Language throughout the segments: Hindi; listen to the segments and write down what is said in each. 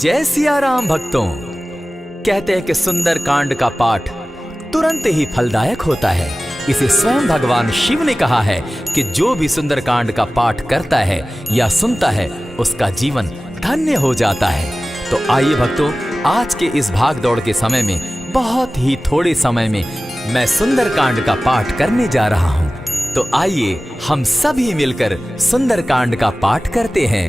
जय सिया राम भक्तों। कहते हैं कि सुंदर कांड का पाठ तुरंत ही फलदायक होता है। इसे स्वयं भगवान शिव ने कहा है कि जो भी सुंदर कांड का पाठ करता है या सुनता है उसका जीवन धन्य हो जाता है। तो आइए भक्तों, आज के इस भाग दौड़ के समय में बहुत ही थोड़े समय में मैं सुंदर कांड का पाठ करने जा रहा हूँ। तो आइए हम सभी मिलकर सुंदर कांड का पाठ करते हैं।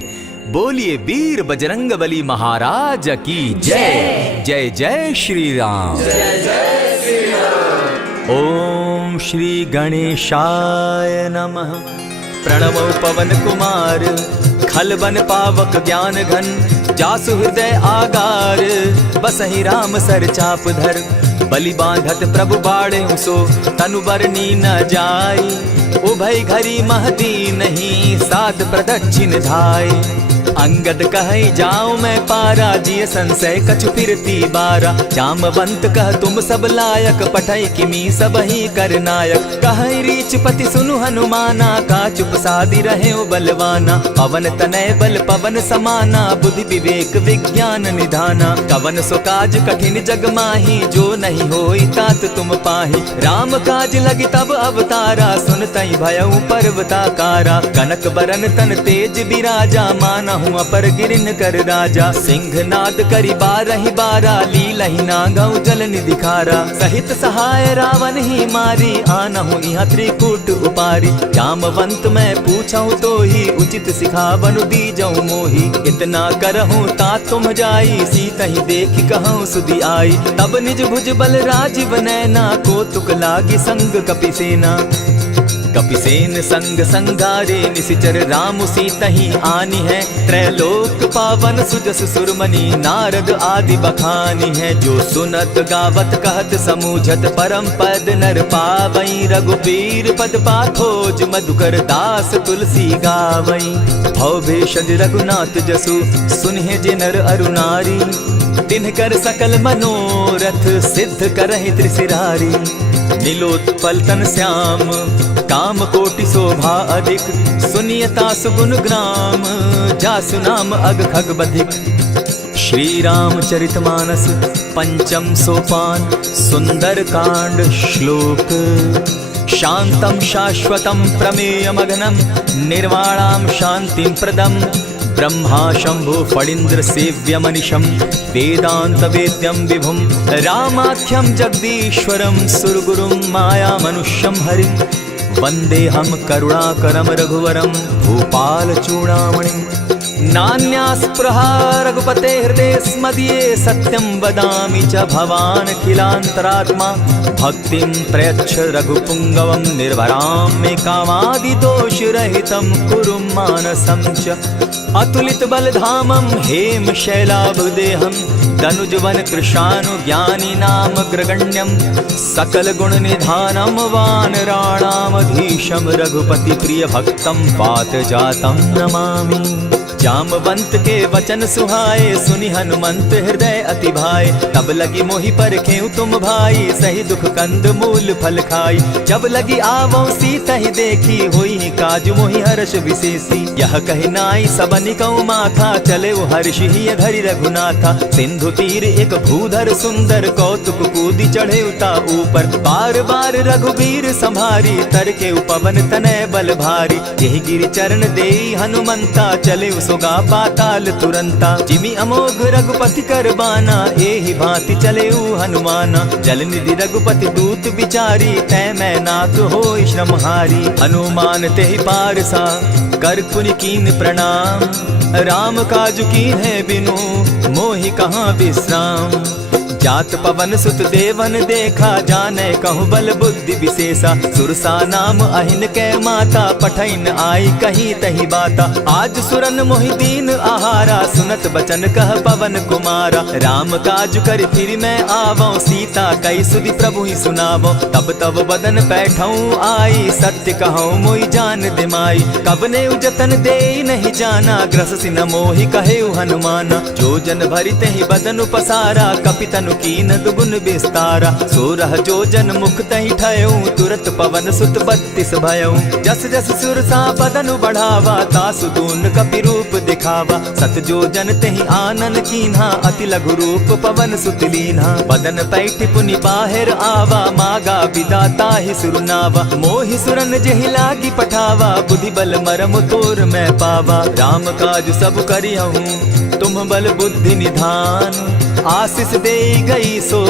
बोलिए वीर बजरंगबली महाराज की जय। जय जय श्री राम। जय जय श्री राम। ओम श्री गणेशाय नमः। प्रणवो पवन कुमार खलबन पावक ज्ञान घन, जासु हृदय आगार बसहि राम सर चाप धर। बलि बांधत प्रभु बाढ़े सो तनु बरनी न जाई, उभय घरी महदी नहीं सात प्रदक्षिण धाई। अंगद कहे जाऊं मैं पारा, जिय संशय कछु फिरती बारा। जामवंत कह तुम सब लायक, पठय किमी सब ही कर नायक। कहे रीच पति सुनु हनुमाना, का चुप सादी रहे बलवाना। पवन तनय बल पवन समाना, बुद्धि विवेक विज्ञान निधाना। कवन सो काज कठिन जग माही, जो नहीं होई तात तुम पाही। राम काज लगी तब अवतारा, सुनतई भयउ पर्वताकारा। कनक बरन तन तेज बिराजा, माना अपर गिरिन कर राजा। सिंह नाद करी बारहि बारा, लीलहि नागौ जल निधि खारा। सहित सहाय रावण ही मारी, आनहु इहाँ त्रिकूट उपारी। जामवंत मैं पूछऊं तो ही, उचित सिखावनु दीजऊं मोही। इतना करहूं ता तुम जाई, सीतहि देखि कहूं सुधि आई। तब निज भुज बल राजीव नैना, को तुक लागी संग कपिसेना। कपिसेन संग संगारे, निशिचर राम सीतहि आनी है। त्रैलोक पावन सुजस सुरमणि, नारद आदि बखानी है। जो सुनत गावत कहत समूझत, परम पद नर पावई। रघुबीर पद पाखोज, मधुकर दास तुलसी गावई। भव भेषज रघुनाथ जसु, सुनिहे जे नर अरु नारी। तिनकर सकल मनोरथ, सिद्ध करहि त्रिशिरारी। नीलोत्पल तन श्याम, काम कोटि शोभा अधिक। सुनियता सुगुन ग्राम, जासु नाम अग खग बधिक। श्री रामचरित मानस पंचम सोपान, सुंदर कांड श्लोक। शांतम शाश्वतम प्रमेयमघनम, निर्वाणाम शांतिम प्रदम। ब्रह्मा शंभु फणीन्द्र सेव्य मनिशम, वेदांत वेद्यम विभुम। रामाख्यम जगदीश्वरम, सुरगुरुम माया मनुष्यम हरिम। वंदे हम करुणाकरम रघुवरम, भूपाल चूड़ामणिम। नान्यास्पृहा रघुपते हृदय स्मदीये, सत्यं वदामि च भवान् खिलान्तरात्मा। भक्तिं प्रयच्छ रघुपुङ्गवं, निर्भरां मे कामादिदोषरहितं कुरु मानसं च। अतुलित बलधामं हेम शैलाभदेहं, धनुजवन कृशानु ज्ञानी नाम ग्रगण्यं। सकल गुण निधानं वानराणामधीशं, रघुपति प्रिय भक्तं पात जातं नमामि। जामवंत के वचन सुहाए, सुनि हनुमंत हृदय अति भाए। तब लगी मोहि परखेउ तुम भाई, सही दुख कंद मूल फल खाई। जब लगी आवो सीतहि देखी, होई काज मोहि हर्ष विशेषी। यह कहि नाई सबनि कौ माथा, चले हर्षि हिय धरि रघुनाथा। सिंधु तीर एक भूधर सुंदर, कौतुक कूदी चढ़े उता ऊपर। बार बार रघुबीर संभारी, तर के उपवन तनय बल भारी। यही गिरि चरण देई हनुमंता, चले सोगा पाताल तुरंता। जिमि अमोघ रघुपति कर बाना, एहि भांति चले हनुमाना। जल निधि रघुपति दूत विचारी, तै मैं नाथ होई श्रमहारी। हनुमान तेहि पारसा, कर पुनि कीन प्रणाम। राम काज कीन है बिनु, मोहि कहाँ विश्राम। जात पवन सुत देवन देखा, जाने कहूँ बल बुद्धि विशेषा। सुरसा नाम अहिन कै माता, पठैन आई कहीं तही बाता। आज सुरन मोहि दीन आहारा, सुनत बचन कह पवन कुमारा। राम काज कर फिर मैं आवो, सीता कई सुधि प्रभु ही सुनावो। तब तब बदन बैठऊँ आई, सत्य कहूँ मोहि जान दिमाई। कब ने जतन दे नहीं जाना, ग्रस सिन मोहि कहे हनुमाना। जो जन भरित ही बदन पसारा, कपितन तनु कीन दुगुन विस्तारा। 16 जोजन मुख तहि ठयऊ, तुरत पवन सुत 32 भयऊ। जस जस सुरसा बदनु बढ़ावा, तासु दून कपि रूप दिखावा। 7 जोजन तेहि आनन कीन्हा, अति लघु रूप पवन सुत लीन्हा। बदन पैठ पुनि बाहिर आवा, मागा विदाता ही सुरनावा। मोहि सुरन जेहि लागी पठावा, बुद्धि बल मरम तोर मैं पावा। राम काज सब करियहूँ, तुम बल बुद्धि निधान। आशीष दे गई सो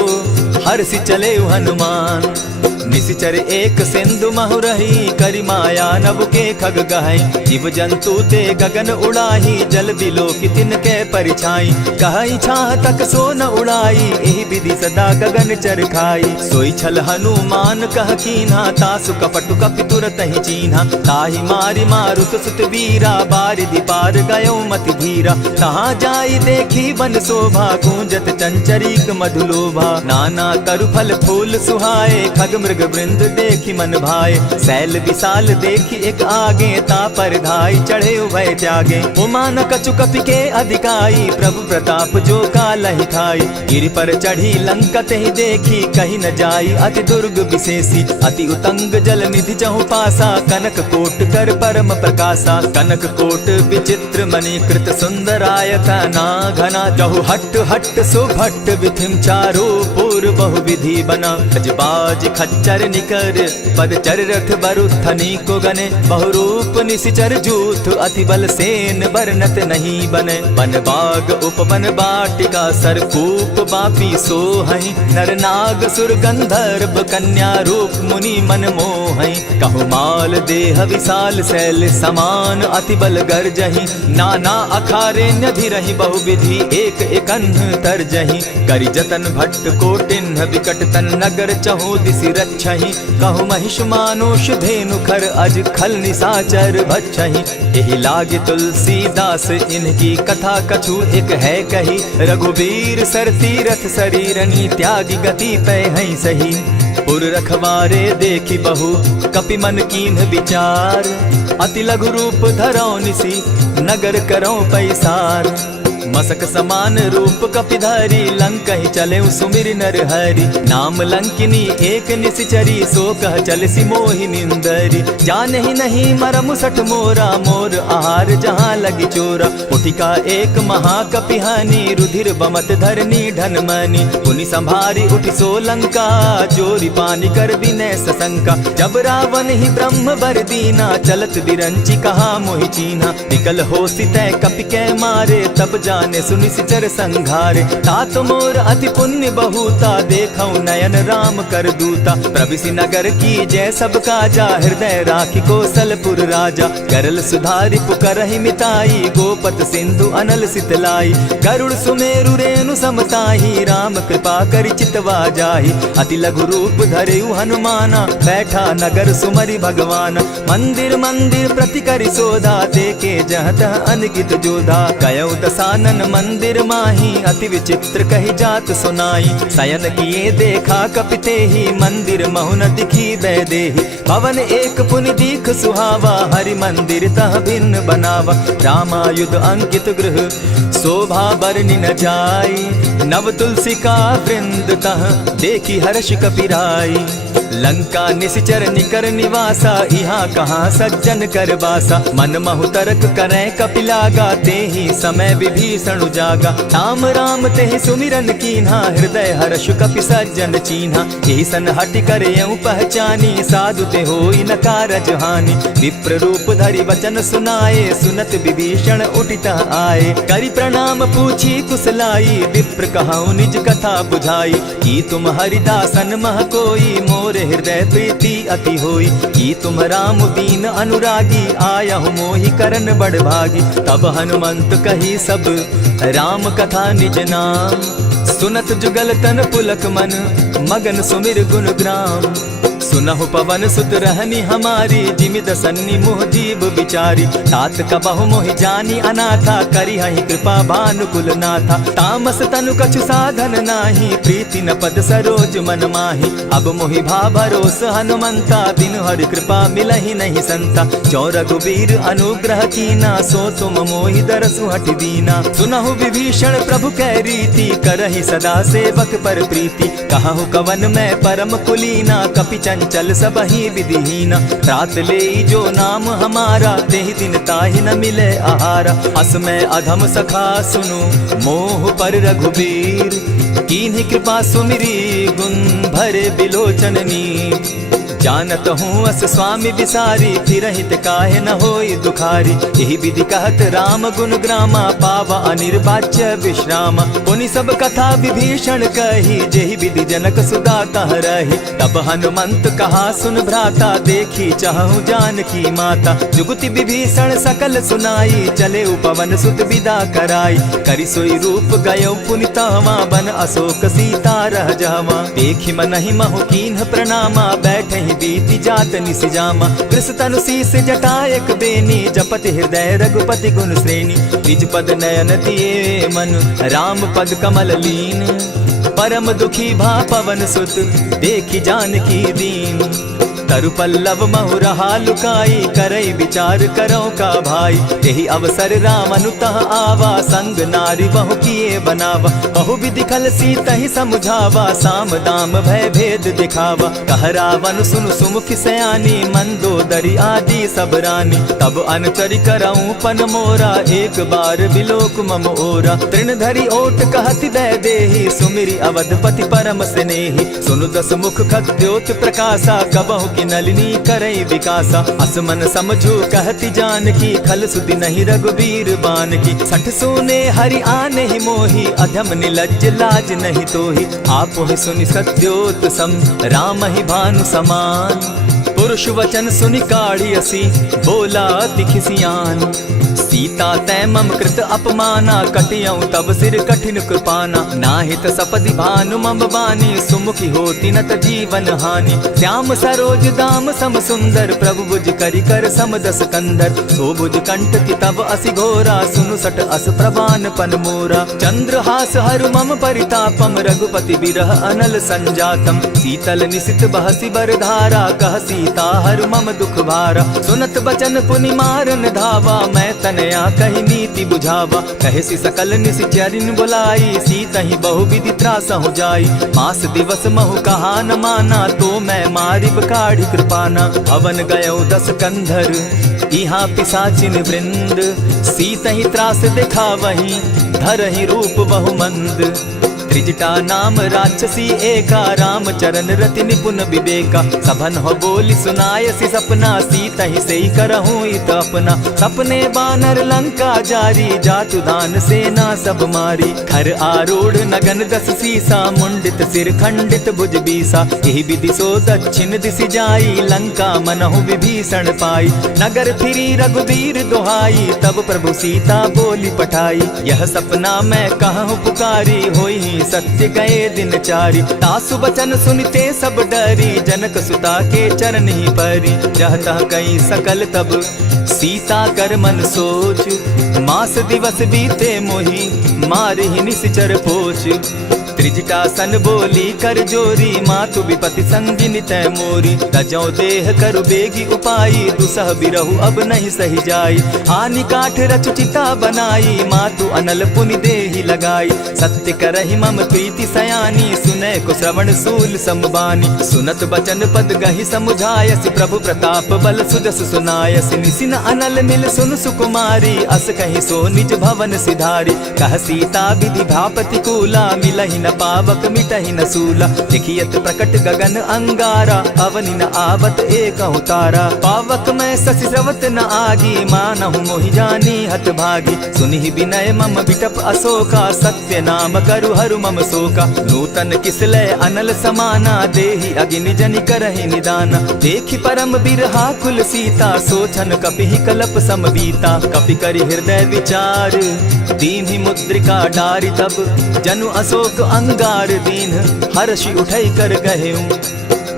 हर्षि चले हनुमान। निशिचर एक सिंधु महु रही, करि माया नभ के खग गहई। जीव जंतु ते गगन उड़ाही, जल बिलो की तिनके परिछाई। कहई छाह तक सो न उड़ाई, एहि विधि सदा गगन चर खाई। सोई छल हनुमान कह कीन्हा, तासु कपटु कपि तुरत ही चीन्हा। ताहि मारि मारुत सुत वीरा, बारिधि पार गयो मति धीरा। तहाँ जाई देखी वन शोभा, गूंजत चंचरीक मधुलोभा। नाना तरु फल फूल सुहाए, खग मृग वृंद देखी मन भाए। सैल विशाल देखी एक आगे, ता पर धाई चढ़े उभय त्यागे। उमान कछु कपि के अधिकाई, प्रभु प्रताप जो कालहि खाई। गिरि पर चढ़ी लंका तेहि देखी, कहीं न जाई अति दुर्ग विशेषी। अति उतंग जल निधि चहु पासा, कनक कोट कर परम प्रकाशा। कनक कोट विचित्र मणि कृत सुंदरायता ना घना। जहु हट हट सुभट विधिम चारो पूर बहु विधि बना। बाज खच्चर निकर पदचर रथ बरुथनी को गने। बहुरूप निशिचर जूथ, अति बल सेन बरनत नहीं बने। बन बाग उपवन बाटिका, सरकूप बापी सोहई। नर नाग सुर गंधर्व कन्या, रूप मुनि मन मोहई। कहु माल देह विशाल शैल समान, अति बल गर्जही। नाना अखारे न्यधिरहि बहुविधि, एक एकन्ह तरजही। करि जतन भट्ट कोटिन्ह विकट तन नगर, चहु दिसि रक्षहि। कहु महिष मानुष धेनु खर, अज खल निशाचर भक्षहि। एहि लागे तुलसीदास इनकी कथा, कछु एक है कही। रघुबीर सर तीरथ शरीरनी, त्यागी गति पै हई सही। पुर रखवारे देखी बहु, कपि मन कीन्ह विचार। अति लघु रूप धरौ निसी, नगर करौ पैसार। मसक समान रूप कपिधारी, लंकहि चले सुमिर नर हरि। नाम लंकिनी एक निशिचरी, सो कह चल सी मोहि निंदरी। जानहि नहीं मरम सठ मोरा, मोर आहार जहाँ लगी चोरा। उठिका एक महाकपिहानी, रुधिर बमत धरनी ढन मनी। पुनि संभारी उठि सो लंका, जोरी पानी कर विनय सशंका। जब रावण ही ब्रह्म बर दीना, चलत बिरंची कहा मोहि चीन्हा। निकल होसी तय कपि के मारे, तब जाने सुनिशिचर संघारे। तात मोर अति पुण्य बहुता, देखौ नयन राम कर दूता। प्रविशि नगर की जय सब काजा, हृदय राखी कौशलपुर राजा। करल सुधारि पुकरहि मिताई, गोपत सिंधु अनल सितलाई। गरुड़ सुमेरु रेणु समताही, राम कृपा करि चितवा जाहि। अति लघु रूप धरेउ हनुमाना, बैठा नगर सुमरि भगवान। मंदिर मंदिर प्रति करि सोधा, देखे जहत अनगित जोधा। गयौ दसानन मंदिर माही, अति विचित्र कही जात सुनाई। शयन किए देखा कपिते ही, मंदिर महु न दिखी वैदेही। भवन एक पुनि दीख सुहावा, हरि मंदिर तह भिन्न बनावा। रामायुध अंकित गृह, शोभा बरनि न जाई। नव तुलसी का वृंद तह, देखी हर्ष कपिराई। लंका निशिचर निकर निवासा, यहाँ कहाँ सज्जन कर बासा। मन महु तर्क करै कपिलागा, तेहि समय विभीषण जागा। राम राम तेहि सुमिरन कीन्हा, हृदय हर्ष कपि सज्जन चीन्हा। एहि सन हटि कर यूं पहचानी, साधु ते होई न कारज हानि। विप्र रूप धरि वचन सुनाए, सुनत विभीषण उठितः आए। करि प्रणाम पूछी कुशलाई, विप्र कहऊँ निज कथा बुझाई। की तुम हरिदासन मह कोई, मोर हृदय प्रीति अति होई। की तुम राम दीन अनुरागी, आयहु मोहि करन बड़ भागी। तब हनुमंत कही सब राम कथा निज नाम। सुनत जुगल तन पुलक मन, मगन सुमिर गुण ग्राम। सुनहु पवन सुत रहनी हमारी, जिमि दसन्नी मोह जीव बिचारी। तात कबहु मोहि जानी अनाथा, करी हहि कृपा भानुकुल नाथा। तामस तनु कछु साधन नाही, प्रीति न पद सरोज मन माही। अब मोहि भा भरोस हनुमंता, बिनु हरि कृपा मिलहि नहीं संता। जो रघुबीर अनुग्रह कीना, सो तुम मोहि दरसु हठि दीना। सुनहु विभीषण प्रभु कै रीति, करहि सदा सेवक पर प्रीति। कहु कवन मैं परम कुलीना, कपि चंचल सबहि विधिहीना। त्रात लेई जो नाम हमारा, तेहि दिन ताहि न मिले आहारा। अस मैं अधम सखा सुनु, मोह पर रघुबीर। कीन्हि कृपा सुमिरी, गुण भरे बिलोचन नीर। जानत हूँ अस स्वामी विसारी, फिरहित काहे न होई दुखारी। यही विधि कहत राम गुण ग्रामा, पावा अनिर्वाच्य विश्राम। पुनि सब कथा विभीषण कही, जेहि विधि जनक सुदा कह रही। तब हनुमंत कहा सुन भ्राता, देखी चाहूँ जानकी माता। जुगति विभीषण सकल सुनाई, चले पवन सुत विदा कराई। करि सोई रूप गयो पुनि तहवा, बन अशोक सीता रह जावा। देखि मनहि महु कीन्ह प्रणामा, बैठहि बीति जात निसिजामा। कृष तनु शीस जटा एक बेनी, जपति हृदय रघुपति गुण श्रेणी। निज पद नयन दिए मन, राम पद कमल लीन। परम दुखी भा पवन सुत, देखि जानकी दीन। तरु पल्लव महु रहा लुकाई, करई विचार करो का भाई। यही अवसर राम अनुतः आवा, संग नारी बहु किए बनावा। बहु विधि खल सीतहि समझावा, साम दाम भय भेद दिखावा। कह रावण सुन सुमुखि सयानी, मंदोदरी आदि सब रानी। तब अनुचरि करऊं पन मोरा, एक बार बिलोक मम ओरा। तृण धरि ओट कहति दय देहि, सुमिरि अवधपति परम स्नेही। सुनु दस मुख खद्योत प्रकाशा, कबहु की नलिनी करई विकासा। असमन समझो कहति जानकी, खल सुधि नहीं रघुबीर बान की। सठ सोने हरि आने ही मोही, अधम निलज्ज लाज नहीं तोही। आपो ही सुनि सत्योत सम, राम ही भानु समान। पुरुष वचन सुनि काढ़ी असी, बोला अति खिसियान। सीता तै मम कृत अपमाना, कटियऊं तब सिर कठिन कृपाना। नाहित सपदि भानु मम बानी, सुमुखी होती नत जीवन हानि। श्याम सरोज दाम सम सुंदर, प्रभु बुझ करि कर सम दस कंधर। सो बुझ कंठ की तब असि घोरा, सुनु सट अस प्रवान पन मोरा। चंद्रहास हरु मम परितापम, रघुपति बिरह अनल संजातम। शीतल निशित बहसी बरधारा, कह सीता हरु मम दुख भारा। सुनत बचन पुनि मारन धावा, मैं तनया कही नीति बुझावा। कहसी सकल निशिचरिन बुलाई, सीतहि बहु विधि त्रास हो जाई। मास दिवस महु कहा न माना, तो मैं मारिब काढ़ी कृपाना। अवन गयो दस कंधर, इहाँ पिशाचिन वृंद। सीतहि त्रास दिखावहि, धरहि रूप बहु मंद। त्रिजटा नाम राक्षसी एका, राम चरण रति निपुण विवेका। सभन हो बोली सुनायसी सपना, सीतहि सेई करहूँ इत अपना। सपने बानर लंका जारी, जातु दान सेना सब मारी। खर आरूढ़ नगन दस सीसा, मुंडित सिर खंडित भुज बीसा। यही विधि सो दक्षिण दिशि जाई, लंका मनहु विभीषण पाई। नगर फिरी रघुबीर दुहाई, तब प्रभु सीता बोली पठाई। यह सपना मैं कहूँ पुकारी, होई सत्य गए दिन चारी। तासु बचन सुनते सब डरी, जनक सुता के चरण ही परी। जहता कई सकल तब सीता कर मन सोच, मास दिवस बीते मोही, मारे ही निश्चर पोच। त्रिजटा सन बोली कर जोरी, मातु विपति संगिनी तै मोरी। तजौ देह करु बेगी उपाई, दुसह बिरहु अब नहीं सही जाई। हानि काठ रचु चिता बनाई, मातु अनल पुनि देहि लगाई। सत्य करहि मम प्रीति सयानी, सुनै को श्रवण सूल समबानी। सुनत बचन पद गहि समुझायसि, प्रभु प्रताप बल सुजस सुनायसि। निसिन अनल मिल सुन सुकुमारी, अस कहि सो निज भवन सिधारी। कह सीता विधि भापति कूला, मिलहि न पावक मिटहि न सूला। लिखियत प्रकट गगन अंगारा, अवनि न आवत एकहु तारा। पावक मैं शशि स्रवत न आगी, मानहु मोहि जानी हत भागी। सुनिहि विनय मम बिटप अशोका, सत्य नाम करु हरु मम शोका। नूतन किसलय अनल समाना, देहि अगिनि जनि करहि निदाना। देखि परम बिरहा कुल सीता, सोचन कपिहि कलप सम बीता। कपि करि हृदय विचार, दीन्हि मुद्रिका डारि। तब जनु अशोक अंगार दीन, हर्षि उठै कर गहेऊं।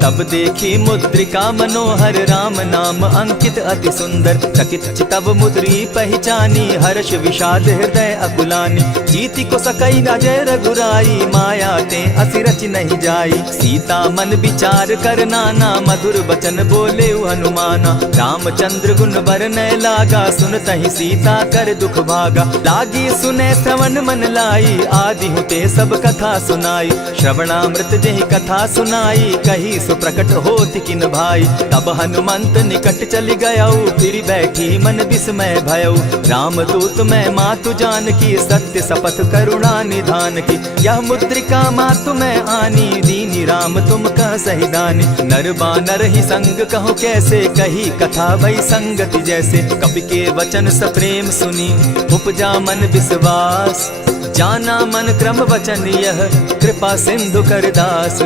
तब देखी मुद्रिका मनोहर राम नाम अंकित अति सुंदर। चकित चितव मुद्री पहचानी हर्ष विषाद हृदय अकुलानी। जीति को सकई न जय रघुराई माया ते असि रचि नहीं जाई। सीता मन विचार कर नाना मधुर बचन बोले हनुमाना। रामचंद्र गुण बरनय लागा सुनतहि सीता कर दुख भागा। लागी सुने श्रवण मन लाई आदि हुते सब कथा सुनाई। श्रवणामृत जेहि कथा सुनाई कही सो प्रकट होति किन भाई। तब हनुमंत निकट चली गयऊ फिर बैठी मन विस्मय भयऊ। रामदूत मैं मातु जान की सत्य शपथ करुणा निधान की। यह मुद्रिका मातु मैं आनी दीनी राम तुम कह सही दानी। नर बानर ही संग कहो कैसे कही कथा भई संगति जैसे। कपि के वचन सप्रेम सुनी उपजा मन विश्वास। जाना मन क्रम वचन यह कृपा सिंधु कर दास।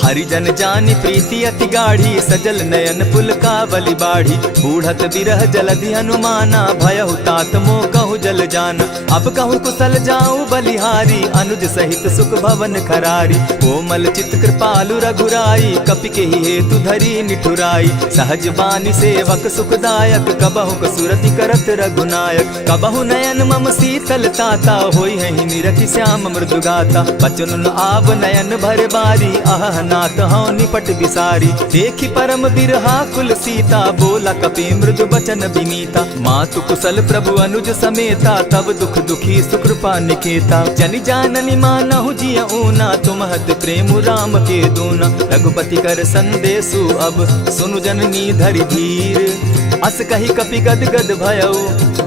हरिजन जानी प्रीति अति गाढ़ी सजल नयन पुलकावली बाढ़ी। बूढ़त बिरह जलधि हनुमाना भयहु तात मोह कहु जल जाना। अब कहु कुशल जाऊं बलिहारी अनुज सहित सुख भवन खरारी। कोमल चित कृपालु रघुराई कपि के ही हेतु धरी निठुराई। सहज बानी सेवक सुखदायक कबहु कसुरति करत रघुनायक। कबहु नयन मम शीतल ताता होई है निरखि श्याम मृदु गाता। बचन आव नयन भर बारी आह नाथ हौ निपट बिसारी। देखी परम बिरहा कुल सीता बोला कपि मृदु बचन विनीता। मातु कुशल प्रभु अनुज समेता तब दुख दुखी सुकृपा निकेता। जनि जाननी मानहु जिय ऊना तुमहत प्रेम राम के दूना। रघुपति कर संदेशु अब सुनु जननी धरि धीर। अस कही कपि गद गद भयऊ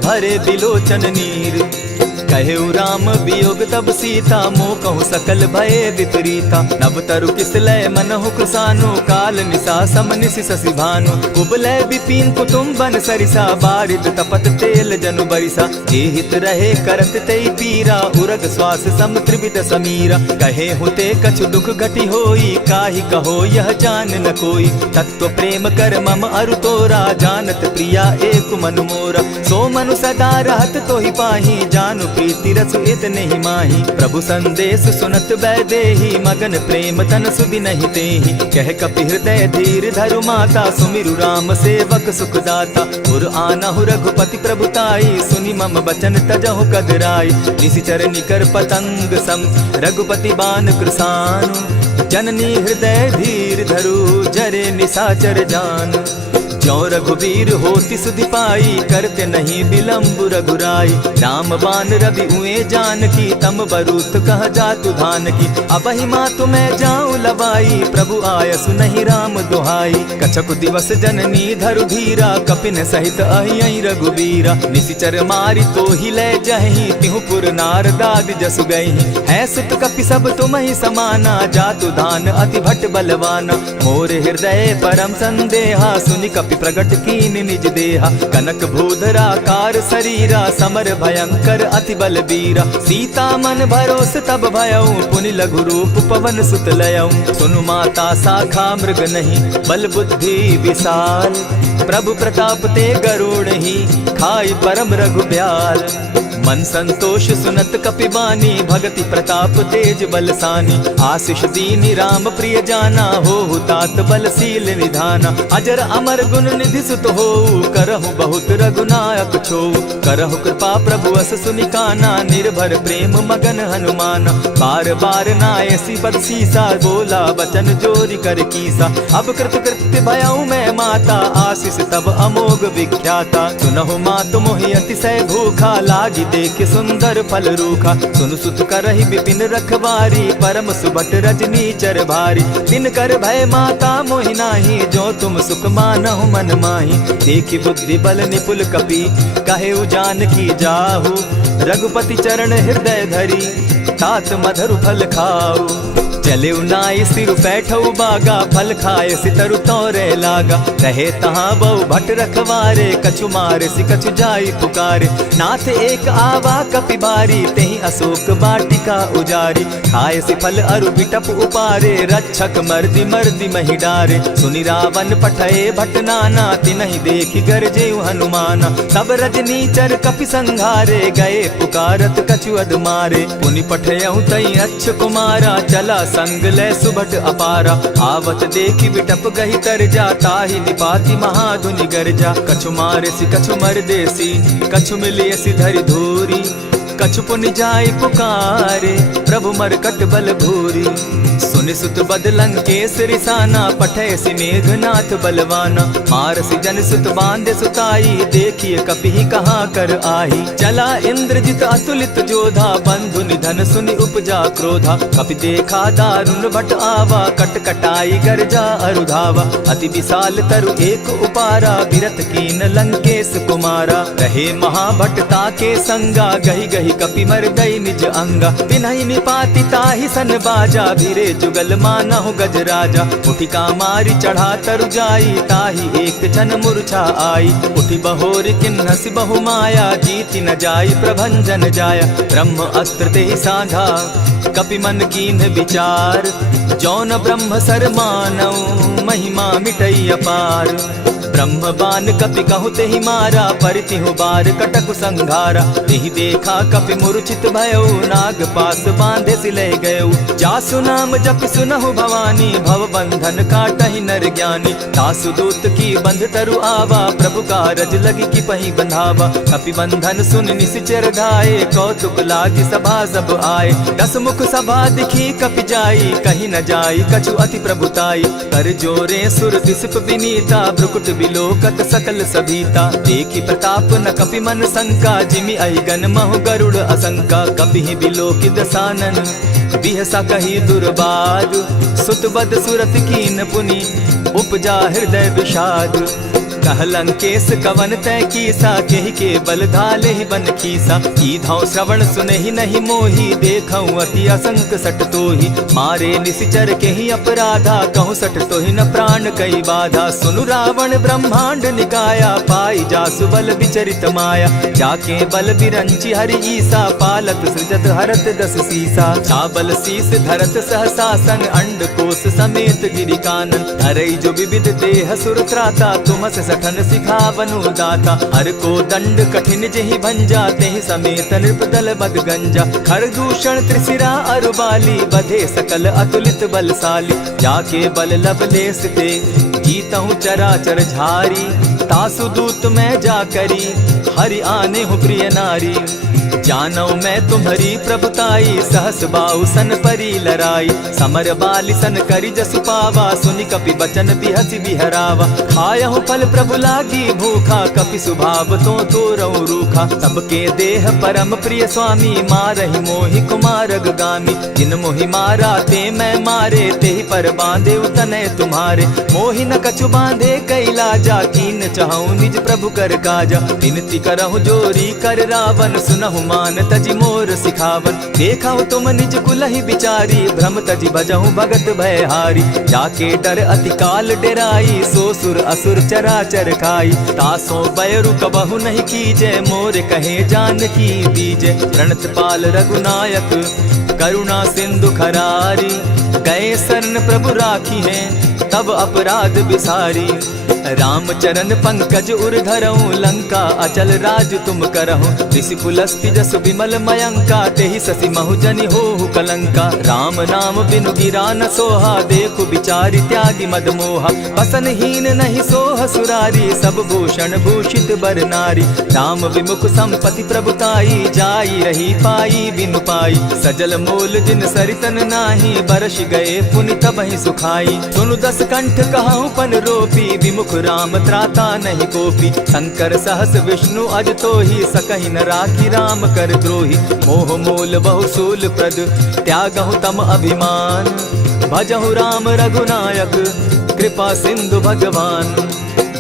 भरे बिलोचन नीर। कहेउ राम वियोग तब सीता मोह कहु सकल भये विपरीता। नव तरु किसलय मनहु कृसानु काल निशा समनिशि शशि भानु। कुबलय विपिन कुटुम्बन सरिसा बारिद तपत तेल जनु बरिसा। जे हित रहे करत तेई पीरा उरग श्वास सम त्रिविध समीरा। कहे हुते कछु दुख घटी होई काहि कहो यह जान न कोई। तत्व प्रेम कर मम अरु तोरा जानत प्रिया एक मनु मोरा। सो मनु सदा रहत तोहि पाही जानु प्रीति रसु इतने ही माही। प्रभु संदेश सुनत बैदेही मगन प्रेम तन सुधि नहीं तेहि। कह कपि हृदय धीर धरु माता सुमिरु राम सेवक सुखदाता। उर आनहु रघुपति प्रभुताई सुनि मम बचन तजहु कदराई। निशिचर निकर पतंग सम रघुपति बान कृसानु। जननी हृदय धीर धरु जरे निशाचर जान। जो रघुवीर होति सुधि पाई करते नहीं विलम्ब रघुराई। राम बान रवि उए जान की तम बरूत कह जातु धान की। अब ही मातु मैं जाऊं लवाई प्रभु आयसु नहीं राम दुहाई। कछक दिवस जननी धरु धीरा कपिन सहित अहियं रघुवीरा। निशिचर मारी तो ही ले जहि तिहुपुर नारदाद जसु गई। है सुत कपि सब तुम ही समाना जातु धान अति भट बलवाना। मोर हृदय परम संदेहा सुनि कपि प्रगट कीन निज देहा। कनक भूधरा कार शरीरा समर भयंकर अति बलबीरा। सीता मन भरोस तब भयऊ पुनि लघु रूप पवन सुत लयऊ। सुनु माता शाखा मृग नहीं बल बुद्धि विशाल। प्रभु प्रताप ते गरुड़ ही खाई परम रघु ब्याल। मन संतोष सुनत कपिबानी भगति प्रताप तेज बलसानी। आशीष दीनी राम प्रिय जाना हो तात बलशील निधाना। अजर अमर गुण निधि सुत हो करहु बहुत रघुनायक छो। करहु कृपा प्रभु अस सुनिकाना निर्भर प्रेम मगन हनुमाना। बार बार नायसी पद सीसा बोला बचन जोरी कर कीसा। अब कृत कृत्य भयऊ मैं माता आशीष तब अमोघ विख्याता। सुनहु मातु मोहि अतिशय भूखा लागी देख सुंदर फल रूखा। सुन सुत करहि विपिन रखवारी परम सुबट रजनी चर भारी। दिन कर भय माता मोहि नाही जो तुम सुख मानहु मन माही। देखि बुद्धि बल निपुल कपि कहे जान की जाहु। रघुपति चरण हृदय धरी तात मधुर फल खाऊ। चले नाई सिर बैठऊ बागा फल खाए सितरु तोरे लागा। रहे तहाँ बहु भट रखवारे कछु मारे सि कछु जाई पुकारे। नाथ एक आवा कपि बारी तेहि अशोक बाटिका उजारी। खाए सि फल अरु बिटप उपारे रक्षक मर्दि मर्दि महि डारे। सुनि रावण पठये भट नाना तिनहि देखि गरजे हनुमाना। तब रजनी चर कपि संघारे गए पुकारत कछु अध मारे। पुनि पठयऊ तई अच्छ कुमारा चला संग ले सुभट अपारा। आवत देखी बिटप गही तर जा, ताहि निपाति महाधुनि गर्जा। कछु मारेसी कछु मर देसी, कछु मिलियसी धरि धूरी। कछु पुनि जाय पुकारे, प्रभु मरकट बल भूरी। सुनि सुत बद लंकेश रिसाना, पठैसी मेघनाथ बलवाना। मारसी जन सुत बांधे सुताई, देखिए कपि कहाँ कर आही। चला इंद्रजित अतुलित जोधा, बंधु निधन सुनि उपजा क्रोधा। कपि देखा दारुण भट आवा, कट कटाई गर्जा अरुधावा। अति विशाल तरु एक उपारा, बिरत कीन लंकेश कुमारा। रहे महाभट्टा के संगा, गही गही कपि मर गई निज अंगा। तिन्हि निपाति ताहि सन बाजा, भीरे जुगल मानहु गज राजा। उठिका मारी चढ़ा तरु जाई, ताहि एक जन मूर्छा आई। उठि बहोर किन्हसि बहु माया, जीति न जाई प्रभंजन जाया। ब्रह्म अस्त्र तेहि साधा, कपि मन कीन्ह विचार। जौन ब्रह्म सर मानऊ, महिमा मिटई अपार। ब्रह्म बान कपि कहु तेहि मारा, परितिहु बार कटकु संघारा। तेहि देखा कपि मूर्छित भयउ, नाग पास बांधे सिले गयउ। जासु नाम जपि सुनहु भवानी, भव बंधन काटहि नर ज्ञानी। तासु दूत की बंध तरु आवा, प्रभु कारज लगी कि पहि बंधावा। कपि बंधन सुन निसिचर धाये, कौतुक लागी सभा सब आए। दस मुख सभा दिखी कपि जाई, कहीं न जाई कछु अति प्रभुताई। कर जोरे सुर दिसप विनीता, भ्रुकुट बिलोकत सकल सभीता। देखी प्रताप न कपि मन शंका, जिमि अहिगन महु गरुड़ असंका। कपि बिलोकि दसानन, बिहसा कही दुर्बाद। सुत बद सुरत कीन पुनि, उपजा हृदय विषाद। कह लंकेश कवन तय कीसा, केहि के बल धाले ही बन खीसा। कीधौ श्रवण सुनहि नहीं मोही, देखऊं अति असंक सट तोही। मारे निसिचर केहि अपराधा, कहूँ सट तोहि न प्राण कई बाधा। सुनु रावण ब्रह्मांड निकाया, पाई जासु बल विचरित माया। जाके बल बिरंचि हरि ईसा, पालत सृजत हरत दस सीसा। चाबल शीस धरत सहसासन, अंड कोश समेत गिरि कानन। धरई जो विविध देह सुर त्राता, तुमस सठन सिखावनु दाता। हर को दंड कठिन जेहि भंजा, तेहि समेत नृपदल बद गंजा। खरदूषण त्रिशिरा अरुबाली, बधे सकल अतुलित बलशाली। जाके बल लवलेस ते, जीतहु चराचर झारी। तासु दूत मैं जाकरी, हरि आने हूँ प्रिय नारी। जानौ मैं तुम्हारी प्रभुताई, सहस बाहु सन परी लराई। समर बाली सन करि जसु पावा, सुनि कपि बचन बिहसि बिहरावा। खायहु फल प्रभु लागी भूखा, कपि सुभाव तो तोरहु रूखा। सबके देह परम प्रिय स्वामी, मारहि मोहि कुमारग गामी। जिन मोहि मारा ते मैं मारे, तेहि पर बांधे उतने तुम्हारे। मोहि न कछु बांधे कैलाजा, कीन चाहूं निज प्रभु कर काजा। विनती करहु जोरी कर रावण, सुनहु मान तजि मोर सिखावन। देखहु तुम निज कुलहि बिचारी, भ्रम तजि भजहु भगत भयहारी। जाके डर अति काल डेराई, सो सुर असुर चराचर खाई। तासो बैरु कबहु नहीं कीजे, मोर कहे जानकी दीजे। प्रणत पाल रघुनायक, करुणा सिंधु खरारी। गए शरण प्रभु राखी हैं, तब अपराध बिसारी। राम चरण पंकज उर धरऊं, लंका अचल राज तुम करहूं। ऋषि पुलस्ति जसु विमल मयंका, तेहि ससि महु जनि होहु कलंका। राम नाम बिनु गिरा न सोहा, देखु बिचारी त्यागी मद मोहा। बसनहीन नहीं सोह सुरारी, सब भूषण भूषित बर नारी। राम विमुख संपति प्रभुताई, जाई रही पाई बिनु पाई। सजल मोल जिन सरितन नाही, बरस गए पुनि तबहि सुखाई। सुनु दस कंठ कहूँ पन रोपी, विमुख राम त्राता नहीं कोपी। शंकर सहस विष्णु अज तो ही, सकहि न राखी राम कर द्रोही। मोह मूल बहु सूल प्रद, त्यागहु तम अभिमान। भजहु राम रघुनायक, कृपा सिंधु भगवान।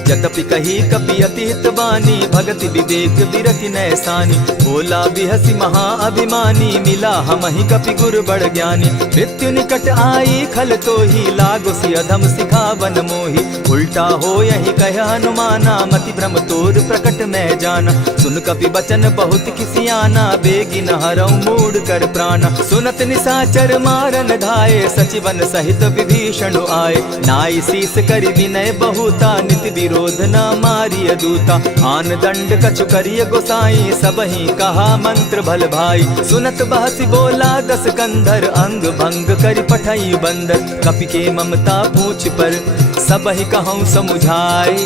जतपि कही कपि अति हित बानी, भगति विवेक विरति नैसानी। बोला बिहसी महा अभिमानी, मिला हमहि कपि गुर बड़ ज्ञानी। मृत्यु निकट आई खल तो ही, लागो सि अधम सिखावन मोही। उल्टा हो यही कह हनुमाना, मति भ्रम तोर प्रकट मैं जाना। सुन कपि बचन बहुत किसियाना, बेगी न हरऊ मूड कर प्राणा। सुनत निसाचर मारन धाये, सचिवन सहित विभीषण आए। नाई शीस करि विनय बहुता, नित विरोध न मारिय दूता। आन दंड कछु करिय गोसाई, सबहि कहा मंत्र भल भाई। सुनत बहसी बोला दस कंधर, अंग भंग करि पठई बंदर। कपि के ममता पूछ पर, सबहि कहूँ समुझाए।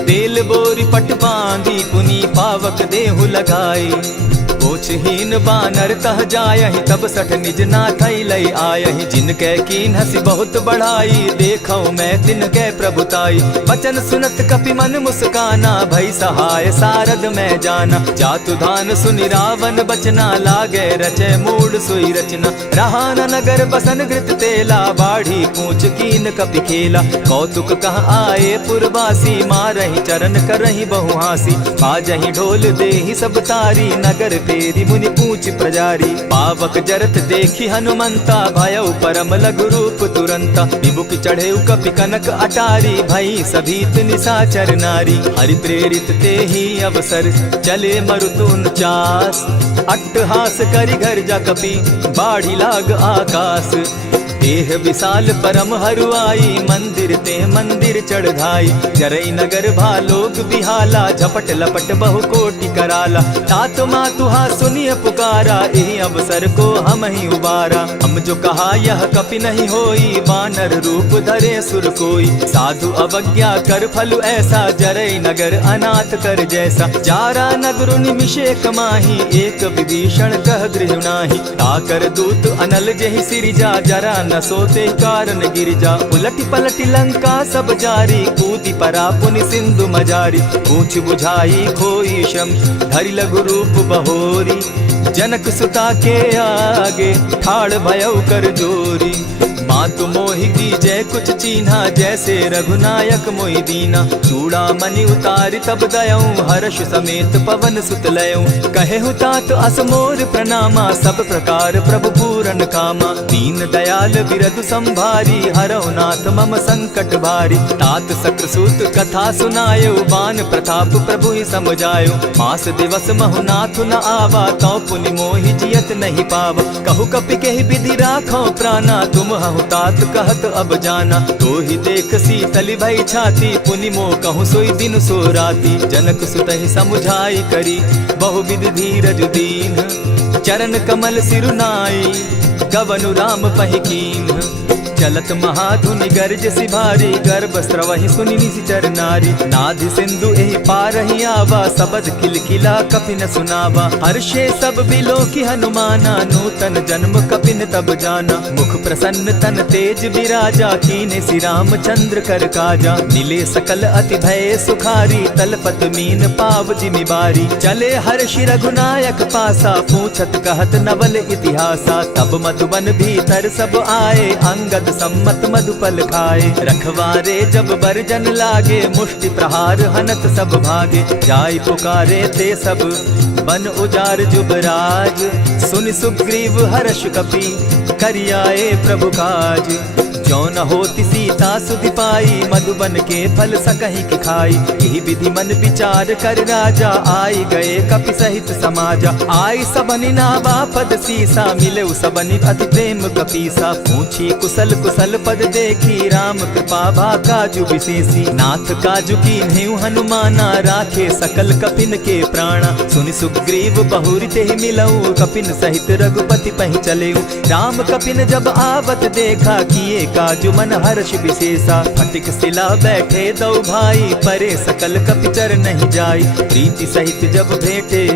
तेल बोरी पट बांधी, पुनि पावक देहु लगाई। ओछहीन बानर तह जायहि, तब सठ निज नाथै लई आयहि। जिनकै कीन हसी बहुत बढ़ाई, देखौ मैं तिनकै प्रभुताई। बचन सुनत कपि मन मुस्काना, भई सहाय सारद मैं जाना। जातु धान सुनि रावण बचना, लागे रचै मूड सोई रचना। रहा न नगर बसन घृत तेला, बाढ़ी पूछ कीन कपि खेला। कौतुक कह आए पुरवासी, मारहि चरण करहि बहु हासी। बाजहि ढोल देहि सब तारी, नगर तेरी मुनि पूछ प्रजारी। पावक जरत देखी हनुमंता, भयउ परम लघु रूप तुरंता। विमुख चढ़े कपि कनक अटारी, भई सभीत निशाचर नारी। हरि प्रेरित ते ही अवसर, चले मरुतुन चास। अट्टहास करि घर जा कपि, बाढ़ी लाग आकाश। देह विशाल परम हरुआई, मंदिर ते मंदिर चढ़ाई। जरई नगर भालोक बिहाला, झपट लपट बहु कोटि कराला। तात मातुहा सुनिय पुकारा, एहि अवसर को हम ही उबारा। हम जो कहा यह कपि नहीं होई, बानर रूप धरे सुर कोई। साधु अवज्ञा कर फल ऐसा, जरई नगर अनाथ कर जैसा। जारा नगर निमिषे कमाही, एक विभीषण कह गृह नाही। ताकर दूत अनल जहि सिरिजा, जरा न सोते कारण गिरजा। उलटी पलटी लंका सब जारी, कूदी परा पुनि सिंधु मजारी। पूछ बुझाई खोई श्रम, धरि लघु रूप बहोरी। जनक सुता के आगे, ठाड़ भयउ कर जोरी। मातु मोहि की जय कुछ चीन्हा, जैसे रघुनायक मोहि दीना। चूड़ा मणि उतारि तब दयऊं, हर्ष समेत पवन सुत लयऊं। कहेहु तात असमोर प्रणामा, सब प्रकार प्रभु पूरन कामा। दीन दयाल बिरधु संभारी, हरौ नाथ मम संकट भारी। तात सक्रसूत कथा सुनायो, बान प्रताप प्रभु ही समझायो। मास दिवस महु नाथ न आवा, तौ पुनि मोहि जियत नहीं पावा। कहु कपि केहि विधि राखो प्राणा, तुम हहु तात कहत अब जाना। तो ही देख शीतली भई छाती, पुनि मो कहूँ सोई दिन सो राती। जनक सुतहि समुझाई करी, बहुविध धीरज दीन। चरण कमल सिरुनाई, गवनु राम पहि कीन। चलत महाधुनि गर्ज सिभारी, गर्भ स्रवहि सुनि निशिचर नारी। नाधि सिंधु एहि पारहि आवा, सबद किलकिला कपि न सुनावा। हर्षे सब बिलोकि हनुमाना, नूतन जन्म कपि न तब जाना। मुख प्रसन्न तन तेज विराजा, कीने श्री रामचंद्र कर काजा। मिले सकल अति भय सुखारी, तलपत मीन पाव जिमि बारी। चले हर्षि रघुनायक पासा, पूछत कहत नवल इतिहासा। तब मधुबन भीतर सब आए, अंगद सम्मत मधुपल खाए। रखवारे जब बरजन लागे, मुष्टि प्रहार हनत सब भागे। जाय पुकारे ते सब, बन उजार जुबराज। सुनि सुग्रीव हर्ष कपि, करियाए प्रभु काज। जो न होती सीता सुधि पाई, मधुबन के फल सकहि की खाई। यही विधि मन विचार कर राजा, आई गए कपि सहित समाजा। आई सबनि नावा पद सीसा, मिले सबनि अति प्रेम कपीसा। पूछी कुशल कुशल पद देखी, राम कृपा भा काजु विशेषी। नाथ काजु कीन्हेउ हनुमाना, राखे सकल कपिन के प्राणा। सुनि सुग्रीव बहुरि तेहि मिलऊ, कपिन सहित रघुपति पहि चलेऊ। राम कपिन जब आवत देखा, किए काजु मन हर्ष विशेषा। फटिक सिला बैठे दो भाई, परे सकल कपिचर नहीं जाई। प्रीति सहित जब भेटे,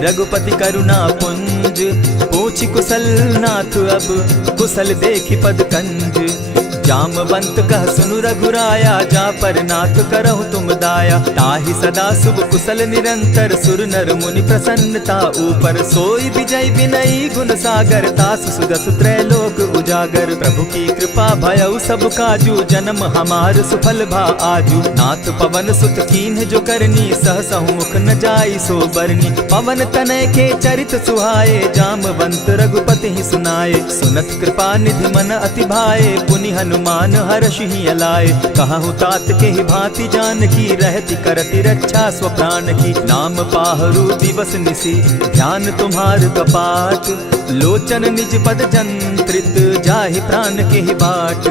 रघुपति करुणा पुंज। पूछि कुशल नाथ अब, कुशल देखि पद कंज। जामवंत कह सुनु रघुराया, जा पर नाथ करहु तुम दाया। ताहि सदा शुभ कुशल निरंतर, सुर नर मुनि प्रसन्नता ऊपर। सोई विजय विनयी गुण सागर, तास सुदस त्रैलोक उजागर। प्रभु की कृपा भयउ सब काजू, जन्म हमार सुफल भा आजू। नाथ पवन सुत कीन्ह जो करनी, सहसहु मुख न जाई सो बरनी। पवन तनय के चरित सुहाए, जामवंत रघुपति ही सुनाए। सुनत कृपा निधि मन अति भाए, पुनि हनुमान हनुमान हर्षि अलाए। कहूँ तात के ही भांति जानकी रहती करती रक्षा स्वप्राण की। नाम पाहरु दिवस निसी ध्यान तुम्हार कपाट। लोचन निज पद जंत्रित जाहि प्राण के ही बाट।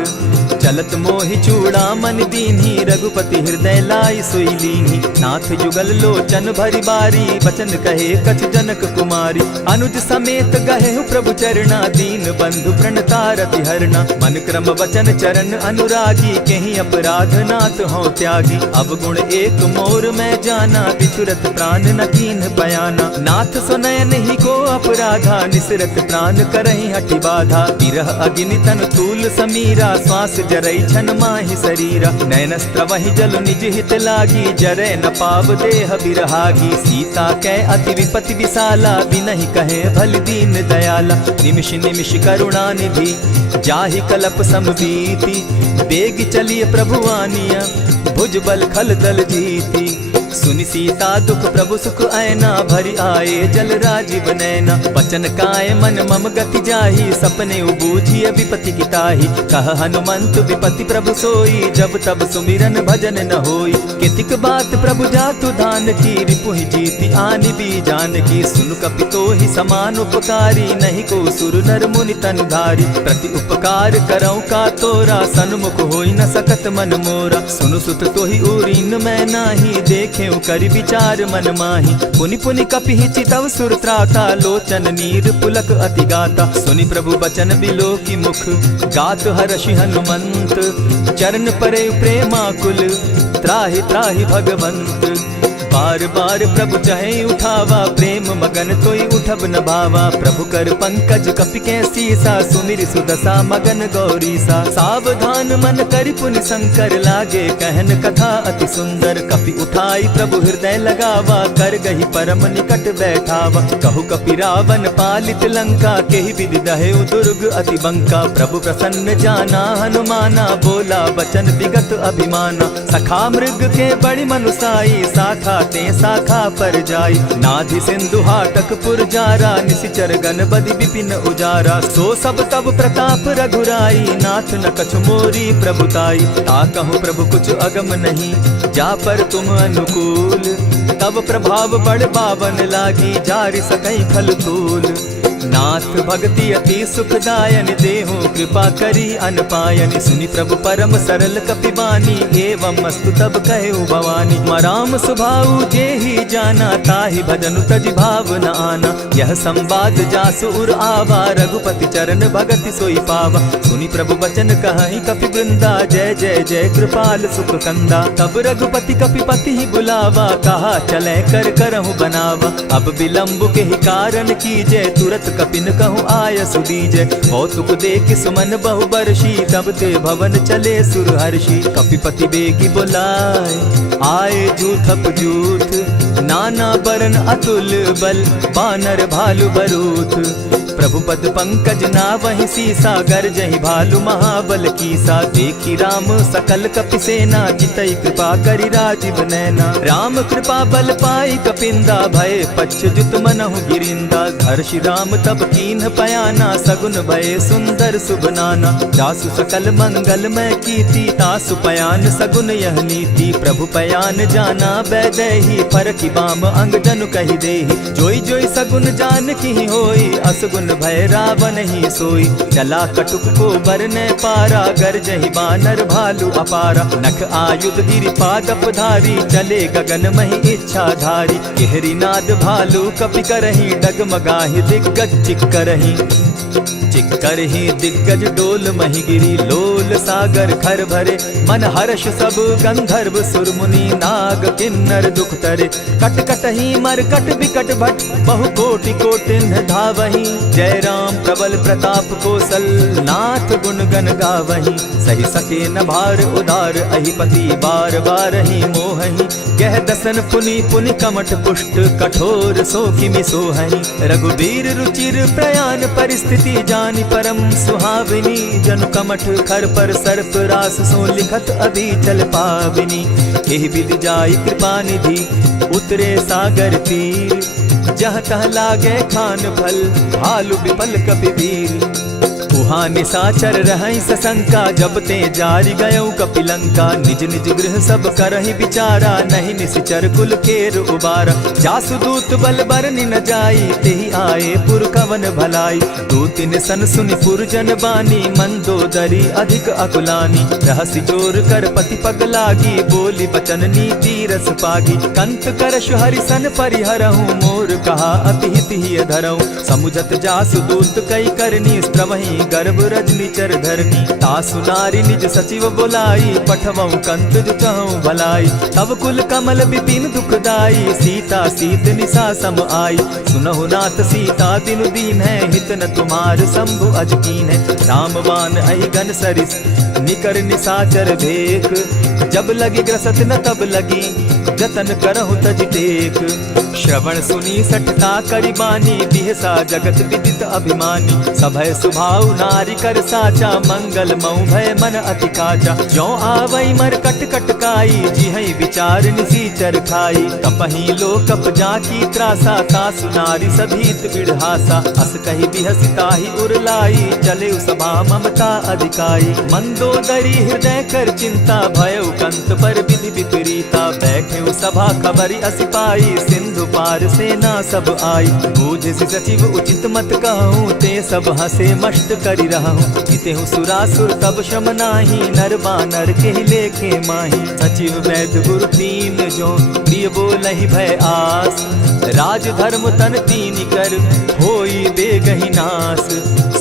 चलत मोहि चूड़ामणि दीन्ही रघुपति हृदय लाई सोई लीन्ही। नाथ जुगल लोचन भरी बारी बचन कहे कछ जनक कुमारी। अनुज समेत गहे प्रभु चरणा दीन बंधु प्रणतारति हरना। मन क्रम वचन चरण अनुरागी कहीं अपराध नाथ हो त्यागी। अब गुण एक मोर में जाना बिछुरत प्राण न कीन्ह बयाना। नाथ सुनयन ही को अपराधा निसरत प्राण करहि हठि बाधा। विरह अग्नि तन तूल समीरा श्वास जरई छन माहि शरीरा। नयनस्त्र वही जल निज हित लागी जरे न पाव देह बिरहागी। सीता कै अति विपति विशाला बिनहि कहे भल दीन दयाला। निमिष निमिष करुणा निधि जाहि कलप समबीति। बेग चलिए प्रभु आनिया भुज बल खल दल जीती। सुनि सीता दुख प्रभु सुख ऐना भरि आए जल राजीव नैना। वचन काय मन मम गति जाहि सपने उबूझिय विपति किताहि। कह हनुमंत विपति प्रभु सोई जब तब सुमिरन भजन न होई। कितिक बात प्रभु जातु धान की रिपुहि जीति आनि भी जान की। सुन कपितो ही समान उपकारी नहीं को सुर नर मुनि तन धारी। प्रति उपकार करौ का तोरा सन्मुख होई न सकत मन मोरा। सुनु सुत तोहि उरीन मैं नाही देखे करि विचार मन माही। पुनि पुनि कपिहि चितव सुर त्राता लोचन नीर पुलक अति गाता। सुनि प्रभु बचन बिलो की मुख गात हर्षि हनुमंत। चरण परे प्रेमाकुल त्राहि त्राहि भगवंत। बार बार प्रभु चहे उठावा प्रेम मगन तोई उठब न भावा। प्रभु कर पंकज कपि के सीसा सुमिर सुदशा मगन गौरीसा। सावधान मन करि पुनि शंकर लागे कहन कथा अति सुंदर। कपि उठाई प्रभु हृदय लगावा कर गही परम निकट बैठावा। कहु कपि रावण पालित लंका केहि विधि दहेउ दुर्ग अति बंका। प्रभु प्रसन्न जाना हनुमाना बोला वचन विगत अभिमाना। सखा मृग के बड़ी मनुसाई शाखा ते शाखा पर जाई। नाधि सिंधु हाटक पुर जारा निशिचर गण बदि विपिन उजारा। सो सब तब प्रताप रघुराई नाथ न कछु मोरी प्रभुताई। ता कहूँ प्रभु कुछ अगम नहीं जा पर तुम अनुकूल। तब प्रभाव बड़ पावन लागी जारि सकई खल तूल। नाथ भक्ति अति सुखदायन देहु कृपा करी अनपायन। सुनि प्रभु परम सरल कपिबानी एवं मस्तु तब कहु भवानी। मराम सुभाऊ जेहि जाना ताहि भजनु तज भाव न आना। यह संवाद जासु उर आवा रघुपति चरण भगति सोई पावा। सुनि प्रभु बचन कहहि कपि वृंदा जय जय जय कृपाल सुख कंदा। तब रघुपति कपिपति ही बुलावा कहा चले कर करहु बनावा। अब विलंब के ही कारण कीजय तुरत कपिन कहूँ आय सुदीजय। कौतुक देख सुमन बहु बरसी तब ते भवन चले सुर हर्षि। कपिपति बेगी बुलाए आए जूथप जूथ। नाना बरन अतुल बल बानर भालु बरूथ। प्रभु पद पंकज ना वही सीसा गरजहि भालु महाबल कीसा। देखी राम सकल कपि सेना जितई कृपा करि राजीव नैना। राम कृपा बल पाई कपिंदा भय पच्युत मनहु गिरिंदा। हर्षि राम तब कीन्ह पयाना सगुन भय सुंदर शुभ नाना। जासु सकल मंगल में कीर्ति तासु पयान सगुन यह नीति। प्रभु पयान जाना बैदेही फरकि बाम अंग जनु कहि देहि। जोई जोई सगुन जान की होई असगुन भय रावण ही सोई। चला कटुक को बरने पारा गरजहि बानर भालु अपारा। नख आयुध गिरि पादप धारी चले गगन महि इच्छा धारी। केहरी नाद भालु कपि करहि डगमगाहि दिग्गज चिक्करहि। चिक्करहि दिग्गज डोल महि गिरी लोल सागर खर भरे। मन हर्ष सब गंधर्व सुर मुनि नाग किन्नर दुख तरे। कट कटहि मरकट बिकट भट बहु कोटि कोटिन धावहि। जय राम प्रबल प्रताप कौशल नाथ गुण गण गावहि। सही सके न भार उदार अहिपति बार बार ही मोहहि। गह दसन पुनि पुनि कमठ पुष्ट कठोर सो किमि सोहहि। रघुबीर रुचिर प्रयाण परिस्थिति जानि परम सुहाविनी। जनु कमठ खर पर सर्प रास सो लिखत अभी चल पाविनी। एहि विधि जाई कृपा निधि उतरे सागर तीर। जह तह लागे खान फल भालु विपल कपि वीर। उहाँ निशाचर रहई सशंका, जब ते जारी गयऊ कपिलंका। निज निज गृह सब करहि विचारा, नहीं निश्चर कुल केर उबारा। जासुदूत बल बरनि न जाई, तेहि आए पुर कवन भलाई। दूतिन सन सुनि पुरजन बानी, मंदोदरी अधिक अकुलानी। रहसि जोर कर पति पग लागी, बोली बचन नीति रस पागी। कंत करश हरि सन परिहरहूँ, मोर कहा अति हित ही धरऊँ। समुझत जासुदूत कई करनी, स्त्रवहि गर्भ रजनी चर धरनी। तासु नारी निज सचिव बोलाई, पठवऊँ कंत जो चहऊँ भलाई। तब कुल कमल विपिन दुखदाई, सीता सीत निशा सम आई। सुनहु नाथ सीता दिनु दीन है, हित न तुम्हार शंभु अज कीन है। रामवान अहिगन सरिस निकर निशाचर भेक, जब लगी ग्रसत न तब लगी, जतन करहु तज टेक। श्रवण सुनी सठता करि बानी, बिहसा जगत विदित अभिमानी। सभय सुभाव नारी कर साचा, मंगल मऊ भय मन अति काचा। ज्यों आवई मर कट कट काई, जिहई विचार निसीचर खाई। तपहि लोकप जाकी त्रासा, तासु नारी सभीत बिढ़ासा। अस कहि बिहसिताहि उरलाई, चले सभा ममता अधिकाई। मंदोदरी हृदय कर चिंता, भयउ कंत पर विधि विपरीता। बैठे सभा खबरि असि पाई, सिंधु पार सेना सब आई। बूझि सचिव उचित मत कहूँ, ते सब हसे मष्ट करि रहूँ। जितेहु सुरासुर तब श्रम नाही, नर बानर के लेखे माही। सचिव वैद्य गुरु तीन जो, प्रिय बोलहि भय आस। राज धर्म तन तीन कर, होई बेगहि नास।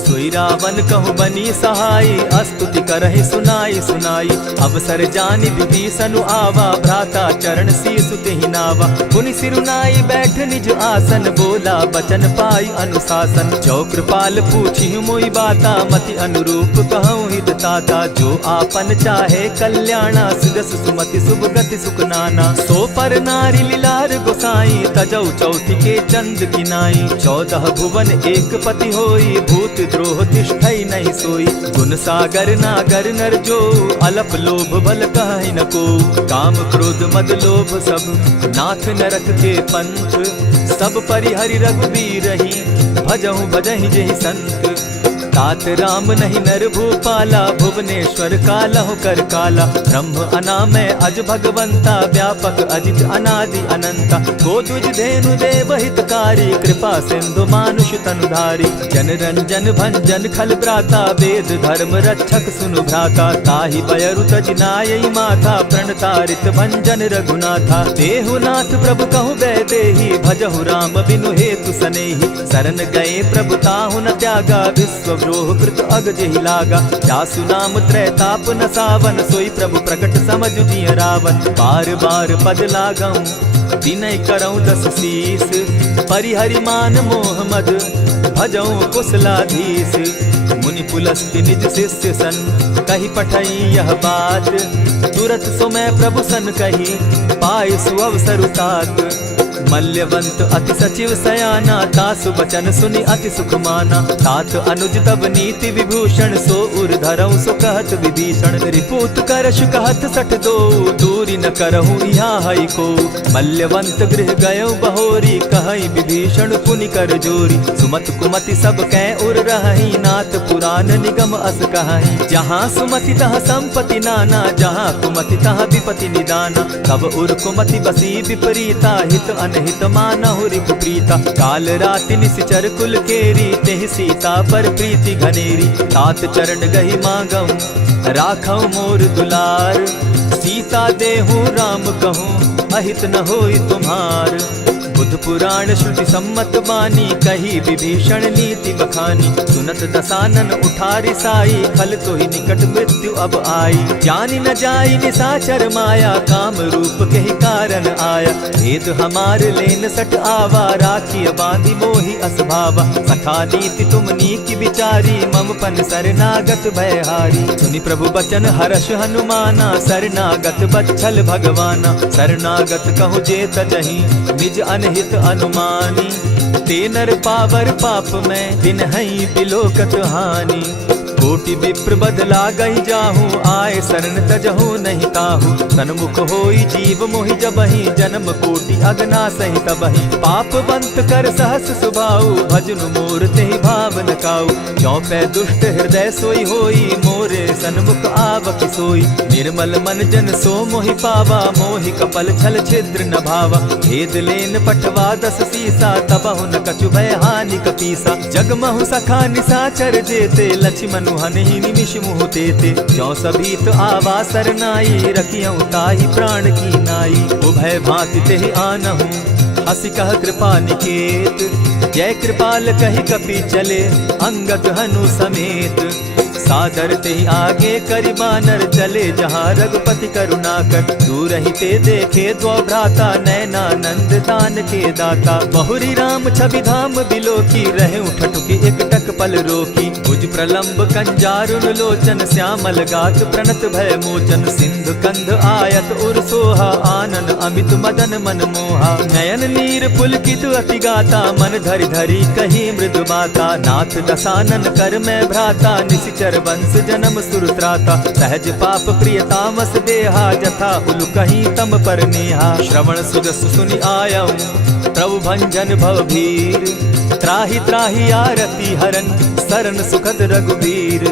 सोई रावण कहु बनी सहाई, अस्तुति करहि सुनाई सुनाई। अवसर जानि विभीषण आवा, भ्राता चरण शीसु तेहि नावा। पुनि सिरुनाई बैठ निज आसन, बोला बचन पाई अनुशासन। जो कृपाल पूछि मोई बाता, मति अनुरूप कहूँ हित ताता। जो आपन चाहे कल्याणा, सिदस सुमति शुभ गति सुख नाना। सो पर नारी लीलार गोसाई, तजौ चौथी के चंद किनाई। 14 भुवन एक पति होई, भूत द्रोह तिष्ठई नहीं सोई। गुण सागर नागर नर जो, अलप लोभ बल कहि न को। काम क्रोध मद लोभ सब, नाथ नरक के पंथ। सब परिहरि रघुबीर रही, भजहु भजहि जेहि संत। तात राम नहीं नर भूपाला, भुवनेश्वर कालहु कर काला। ब्रह्म अनामय अज भगवंता, व्यापक अजित अनादि अनंता। गोदुज धेनु देव हितकारी, कृपा सिंधु मानुष तनुधारी। जन रंजन भंजन खल भ्राता, वेद धर्म रक्षक सुनु भ्राता। ताहि बयरु तज नायई माथा, प्रणतारित भंजन रघुनाथा। देहु नाथ प्रभु कहु बैदेही, भजहु राम बिनु हेतु सनेही। शरण गए प्रभु ताहु न त्यागा, विश्व द्रोह कृत अग जेहि लागा। जासु नाम त्रैताप न सावन, सोई प्रभु प्रकट समझ जिय रावण। बार बार पद लागऊं, विनय करऊं 10 शीस। परिहरि मान मोह मद, भजऊं कुशलाधीश। मुनि पुलस्त्य निज शिष्य सन, कहि पठई यह बात। तुरत सो मैं प्रभु सन कही, पाय सुअवसर तात। मल्यवंत अति सचिव सयाना, तासु बचन सुनि अति सुख माना। तात अनुज तब नीति विभूषण, सो उर धरऊं सो कहत विभीषण। रिपुत करश कहत सठ दो, दूरी न करहूँ यहाँ हई को। मल्यवंत गृह गयऊ बहोरी, कहई विभीषण पुनि कर जोरी। सुमत कुमति सब कै उर रहई, नाथ पुराण निगम अस कहई। जहाँ सुमति तहाँ संपत्ति नाना, जहाँ कुमति तहाँ विपति निदाना। तब उर कुमति बसी विपरीता, हित अनहित मानहु रिपु प्रीता। काल राति निश्चर कुल केरी, तेहि सीता पर प्रीति घनेरी। तात चरण गहि मांगऊं, राखऊं मोर दुलार। सीता देहूँ राम कहूँ, अहित न होई तुम्हार। बुध पुराण श्रुति सम्मत बानी, कही विभीषण नीति बखानी। सुनत दसानन उठारी साई, खल तो ही निकट मृत्यु अब आई। जानी न जाई निशाचर माया, काम रूप के ही कारण आया। भेद हमार लेन सट आवा, राखी बांधी मोहि असभावा। सखा नीति तुम नीति विचारी, मम पन शरणागत भयहारी। सुनि प्रभु बचन हर्ष हनुमाना, शरणागत बच्छल भगवाना। शरणागत कहु जे तजहि, निज अनहित अनुमानी। ते नर पावर पाप में, दिन हई बिलोकत हानि। कोटि विप्र बदला गई जाहू, आए शरण तजहू नहीं ताहू। सन्मुख होई जीव मोहि जबहि, जन्म कोटि अगना सही तबहि। पाप बंत कर सहस सुभाऊ, भजनु मोर तेहि भाव न काऊ। चौपै दुष्ट हृदय सोई होई, मोरे सन्मुख आवक सोई। निर्मल मन जन सो मोहि पावा, मोहि कपल छल छिद्र न भावा। भेद लेन पठवा दस सीसा, तबहु न कछु भय हानि कपीसा। जगमहु सखा निसाचर जेते, लक्ष्मण हनहि निमिष मुह तेते। जो सभीत आवा सरनाई, रखियऊ ताहि प्राण की नाई। उभय भांति तेहि आनहु, हसी कह कृपा निकेत। जय कृपाल कहि कपि चले, अंगद हनु समेत। सादर ते आगे करि बानर, चले जहाँ रघुपति करुणा कर। दूर ही ते देखे द्वौ भ्राता, नैनानंद दान के दाता। बहुरी राम छवि धाम बिलोकी, रहे उठटुकी एक टक पल रोकी। भुज प्रलंब कंजारुन लोचन, श्यामल गात प्रणत भय मोचन। सिंधु कंध आयत उर सोहा, आनन अमित मदन मन मोहा। नयन नीर पुलकित अति गाता, मन धरि धरि कही मृदु बाता। नाथ दसानन कर मैं भ्राता, निशिचर वंश जन्म सुरत्राता। सहज पाप प्रियतामस देहा, जथा उलु कहीं तम पर नेहा। श्रवण सुजस सुनि आयऊ, प्रभु भंजन भव भीर। त्राहि त्राहि आरती हरन, सरन सुखद रघुवीर।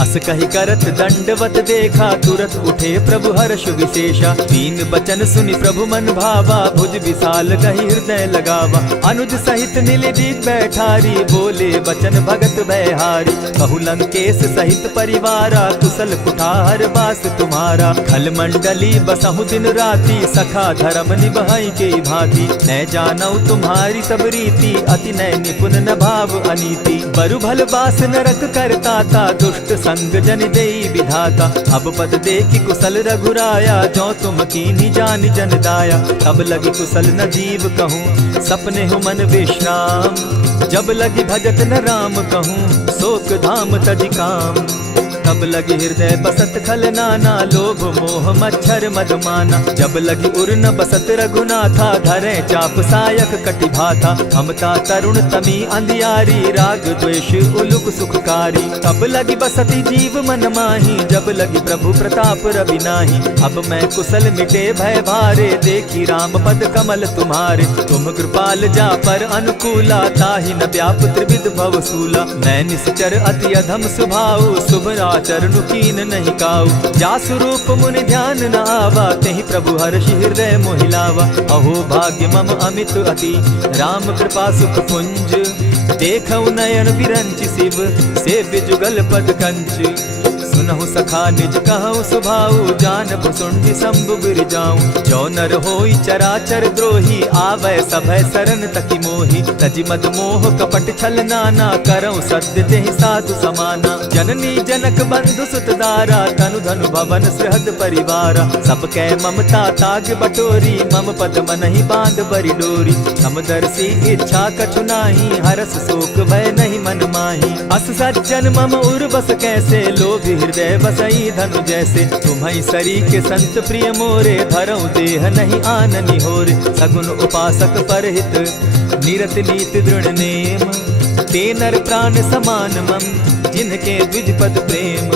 अस कहि करत दंडवत देखा, तुरत उठे प्रभु हर्ष विशेषा। दीन बचन सुनि प्रभु मन भावा, भुज विशाल कहि हृदय लगावा। अनुज सहित नीलदीप बैठारी, बोले बचन भगत भयहारी। कहु लंकेश सहित परिवारा, कुशल कुठार बास तुम्हारा। खल मंडली बसहु दिन राति, सखा धर्म निभाई के भांति। न जानऊ तुम्हारी सब रीति, अति नय निपुण न भाव अनीति। बरु भल बास नरक करता था, दुष्ट संग जन देई विधाता। अब पद देखि कुशल रघुराया, जो तुम कीन्ही जानि जन दाया। तब लगी कुशल न जीव कहूँ, सपने हो मन विश्राम। जब लगी भजत न राम कहूँ, शोक धाम तजि काम। तब लगी हृदय बसत खल नाना, लोभ मोह मच्छर मदमाना। जब लगी उर न बसत रघुनाथा, धरे चाप सायक कटि भाथा। ममता तरुण तमी अंधियारी, राग द्वेष उलुक सुखकारी। तब लगी बसती जीव मन माही, जब लगी प्रभु प्रताप रवि नाही। अब मैं कुशल मिटे भय भारे, देखी राम पद कमल तुम्हारे। तुम कृपाल जा पर अनुकूला, ताहि न व्याप त्रिविध भव सूला। मैं निश्चर अति अधम स्वभाव, शुभ चरणु कीन नहीं काऊ। जासु रूप मुनि ध्यान न आवा, तेहि प्रभु हर्षि हृदय मोहिलावा। अहो भाग्य मम अमित अति, राम कृपा सुख पुंज। देखऊ नयन विरंचि शिव, सेव्य जुगल पद कंच। सुनहु सखा निज कहु सुभाऊ, जानब सुंडि शंभु गिर जाऊं। जो नर होई चराचर द्रोही, आवै सभय सरन तकी मोही। तजि मद मोह कपट छल नाना, करऊं सत्य तेहि साधु समाना। जननी जनक बंधु सुत दारा, तनु धनु भवन सृहद परिवारा। सब कै ममता ताग बटोरी, मम पद मनहि बांध बरि डोरी। समदर्शी इच्छा कछु नाही, हरस शोक भय नहीं मन माही। अस सज्जन मम उर बस कैसे, लोभी हृदय बसई धनु जैसे। तुम्हि सरी के संत प्रिय मोरे, धरऊं देह नहीं आननि होरे। सगुन उपासक परहित, निरत नीति दृढ़ नेम। ते नर प्राण समान मम, जिनके द्विज पद प्रेम।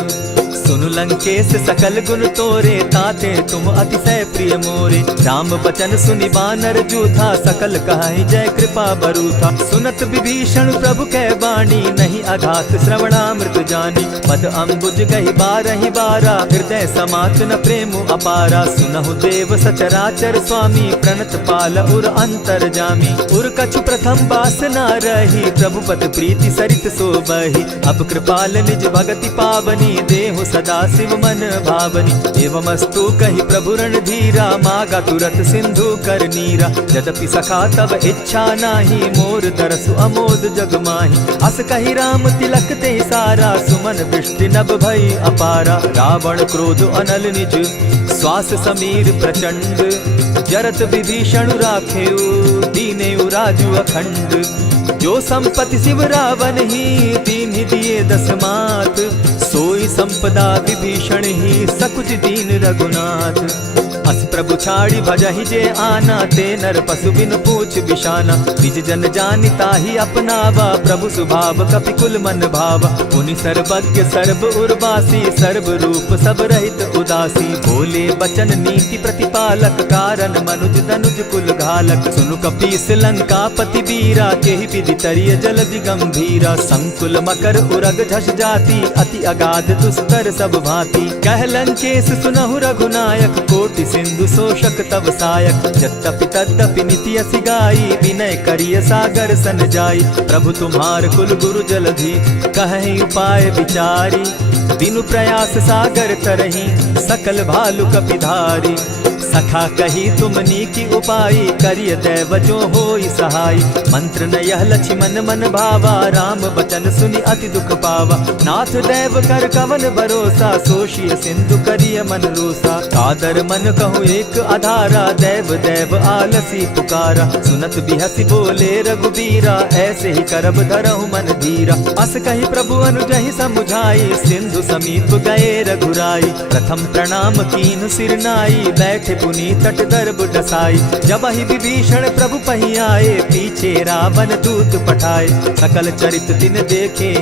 सुनु लंकेश सकल गुण तोरे, ताते तुम अतिशय प्रिय मोरे। राम बचन सुनि बानर जूथा, सकल कहाहि जय कृपा बरूथा। सुनत विभीषण प्रभु कै बाणी, नहीं अघात श्रवणामृत जानी। पद अम्बुज गहि बारहि बारा, हृदय समात न प्रेम अपारा। सुनहु देव सचराचर स्वामी, प्रणत पाल उर अंतर जामी। उर कछु प्रथम बास न रही, प्रभु पद प्रीति सरित सोबहि। अब कृपाल निज भगति पावनी, देहु सदा शिव मन भावनी। एवमस्तु कहि प्रभु रणधीरा, मागा तुरत सिंधु कर नीरा। यद्यपि सखा तब इच्छा नाही, मोर तरसु अमोद जग माही। अस कहि राम तिलक ते सारा, सुमन दृष्टि नभ भई अपारा। रावण क्रोध अनल निज, श्वास समीर प्रचंड। जरत विभीषण राखेउ, दीनेउ राजु अखंड। जो संपत्ति शिव रावण ही दीन ही दिए 10 मात, सोई संपदा विभीषण ही सकुच दीन रघुनाथ। अस प्रभु छाड़ी भजहि जे आना, ते नर पशु बिन पूछ बिशाना। निज जन जानिता ही अपनावा, प्रभु स्वभाव कपि कुल मन भावा। मुनि सर्वज्ञ सर्व उर्वासी, सर्व रूप सब रहित उदासी। बोले बचन नीति प्रतिपालक, कारण मनुज धनुज कुल घालक। सुनु कपीस लंकापति वीरा, केहि विधि तरिय जलधि गंभीरा। संकुल मकर उरग झष जाति, अति अगाध दुस्तर सब भांति। कह लंकेश सुनहु रघुनायक, कोटि सिंधु शोषक तव सायक। यद्यपि तद्यपि निति असि गाई, विनय करिय सागर सन जाई। प्रभु तुम्हार कुल गुरु जलधि, कहि उपाय विचारी। बिनु प्रयास सागर तरही, सकल भालु कपिधारी। सखा कही तुमनी की उपाई, करिय दैव जो होई सहाय। मंत्र न यह लक्ष्मण मन भावा, राम बचन सुनि अति दुख पावा। नाथ दैव कर कवन भरोसा, सोषिय सिंधु करिय मन रोसा। कादर मन कहूँ एक आधारा, दैव दैव आलसी पुकारा। सुनत बिहसी बोले रघुबीरा, ऐसे ही करब धरहु मन धीरा। अस कही प्रभु अनुजहि समुझाई, सिंधु समीप गए रघुराई। प्रथम प्रणाम कीन सिर नाई, बैठे पुनि तट दर्भ डसाई। जब ही विभीषण प्रभु पही आए, पीछे रावण दूत पठाए। सकल चरित दिन देखे,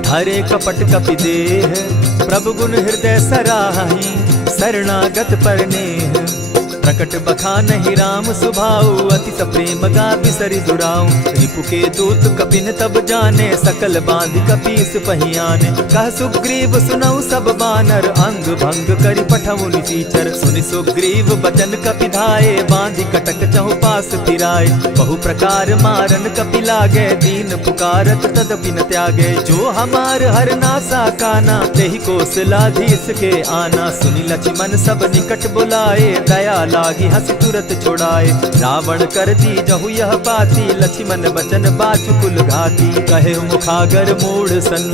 धरे कपट कपि देह। प्रभु गुण हृदय सराहि, शरणागत परनेह। प्रकट बखानहि राम सुभाऊ, अति सप्रेम गा बिसरि दुराऊ। रिपु के दूत कपिन तब जाने, सकल बांधि कपीस पहियाने। कह सुग्रीव सुनऊ सब बानर, अंग भंग करि पठऊ निसीचर। सुनि सुग्रीव बचन कपि धाये, बांधि कटक चहु पास फिराए। बहु प्रकार मारन कपि लागे, दीन पुकारत तदपि न त्यागे। जो हमार हर नासा काना, तेहि कौशलाधीश के आना। सुनि लक्ष्मण सब निकट बुलाए, दया लागी हंसी तुरत छोड़ाए। रावण कर दी जहु यह पाती, लक्ष्मण बचन बाचु कुल घाती। कहे मुखागर मूढ़ सन,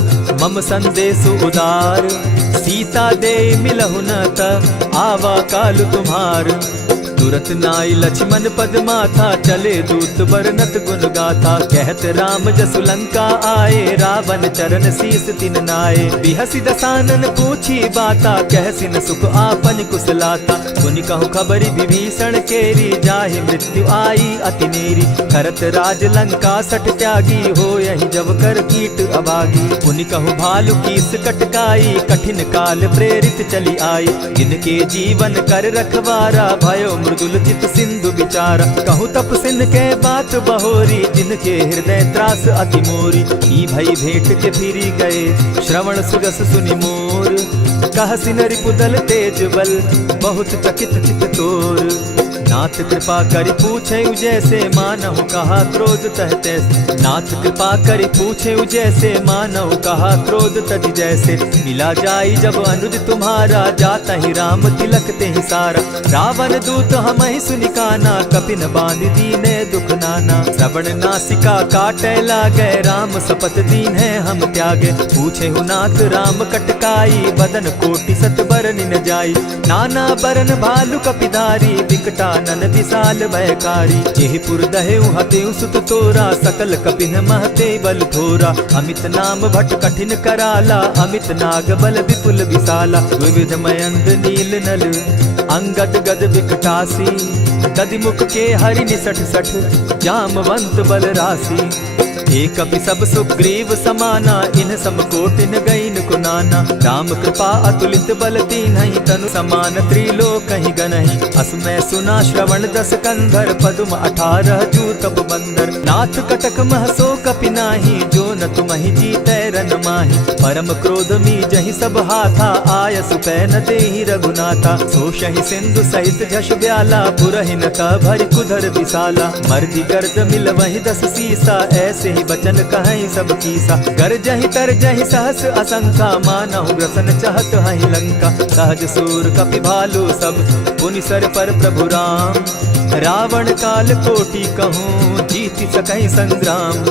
मम संदेश उदार। सीता दे मिलहु न त, आवा काल तुम्हार। तुरत नाई लक्ष्मण पद माथा, चले दूत बरनत गुण गाथा। कहत राम जसु लंका आए, रावण चरण शीस तिन नाए। बिहसी दसानन पूछी बाता, कहसिन सुख आपन कुशलाता। सुनि कहु खबरी विभीषण केरी, जाहि मृत्यु आई अति नेरी। करत राज लंका सठ त्यागी, हो यही जब कर कीट अभागी। पुनि कहु भालु कीस कटकाई, कठिन काल प्रेरित चली आई। जिनके जीवन कर रखवारा, भयो मृदुल चित सिंधु विचारा। कहु तप सिन के बात बहोरी, जिनके हृदय त्रास अति मोरी। ई भई भेंट के फिरी गए, श्रवण सुजस सुनि मोर। कहसिन रिपुदल तेज बल, बहुत चकित चित तोर। नाथ कृपा करि पूछे जैसे, मानहु कहा क्रोध तहते। नाथ कृपा करि पूछे जैसे, मानहु कहा क्रोध तज जैसे। मिला जाई जब अनुज तुम्हारा, जाता ही राम तिलक ते ही सारा। रावण दूत हम ही सुनि काना, कपिन बांध दीने दुख नाना। श्रवण नासिका काटे लागे, राम सपत दीन है हम त्यागे। पूछे हु नाथ राम कटकाई, बदन कोटि सत बरन न जाई। नाना बरन भालु कपिधारी, विकटा नन विशाल भयकारी। जेहिपुर दहेउ हतेउ सुत तोरा, सकल कपिन महते बल थोरा। अमित नाम भट कठिन कराला, अमित नाग बल विपुल विशाला। विविध मयंद नील नल, अंगद गद विकटासी। गदि मुख के हरि निसठ सठ, जामवंत बल राशि। एक कपि सब सुग्रीव समाना, इन सम कोटिन गईन को नाना। राम कृपा अतुलित बल दीन्हि, तनु समान त्रिलोक ही गनहि। अस मैं सुना श्रवण 10 कंधर, पदुम 18 जूतब बंदर। नाथ कटक महसो कपि नाही, जो न तुमहि जीतै रन माहि। परम क्रोध मी जहि सब हाथा, आय सुपै न देहि रघुनाथा। सोषहि सिंधु सहित झष ब्याला, पुरहि न त भरि कुधर विशाला। मर्दि गर्द मिल वहि 10 सीसा, ऐसे ही बचन कहीं सब कीसा। गरजहि तरजहि सहस असंखा, मानहु ग्रसन चहत हहि लंका। सहज सूर कपि भालु सब, पुनि सर पर प्रभु राम। रावण काल कोटि कहूँ, जीति सकहि संग्राम।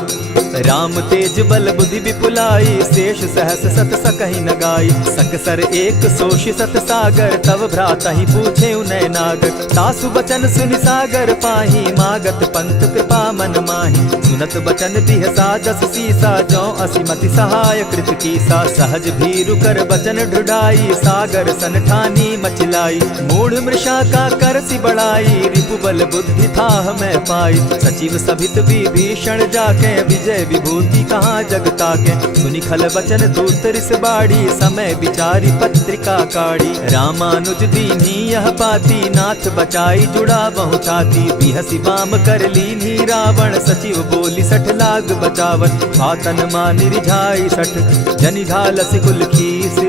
राम तेज निज बल बुद्धि विपुलाई, शेष सहस सत सकहि न गाई। सकसर एक सोषि सत सागर, तव भ्राता ही पूछे उनय नागर। तासु बचन सुनि सागर पाही, मागत पंत कृपा मन माही। सुनत बचन बिहसा दस सीसा, जौ असिमति सहाय कृत कीसा। सहज भीरु कर बचन ढुढ़ाई, सागर सन ठानी मचिलाई। मूढ़ मृषा का करसी बढ़ाई, रिपु बल बुद्धि थाह मैं पाई। सचिव सभित विभीषण जाके, विजय विभूति कहाँ जगता के। सुनि खल बचन दूत रिस बाड़ी, समय विचारी पत्रिका काढ़ी। रामानुज दीन्ही यह पाती, नाथ बचाई जुड़ा बहु छाती। बिहसी बाम कर लीन्ही रावण, सचिव बोली सठ लाग बचावन। आतन मानि रिझाई सठ, जनि झालसि कुल खीस।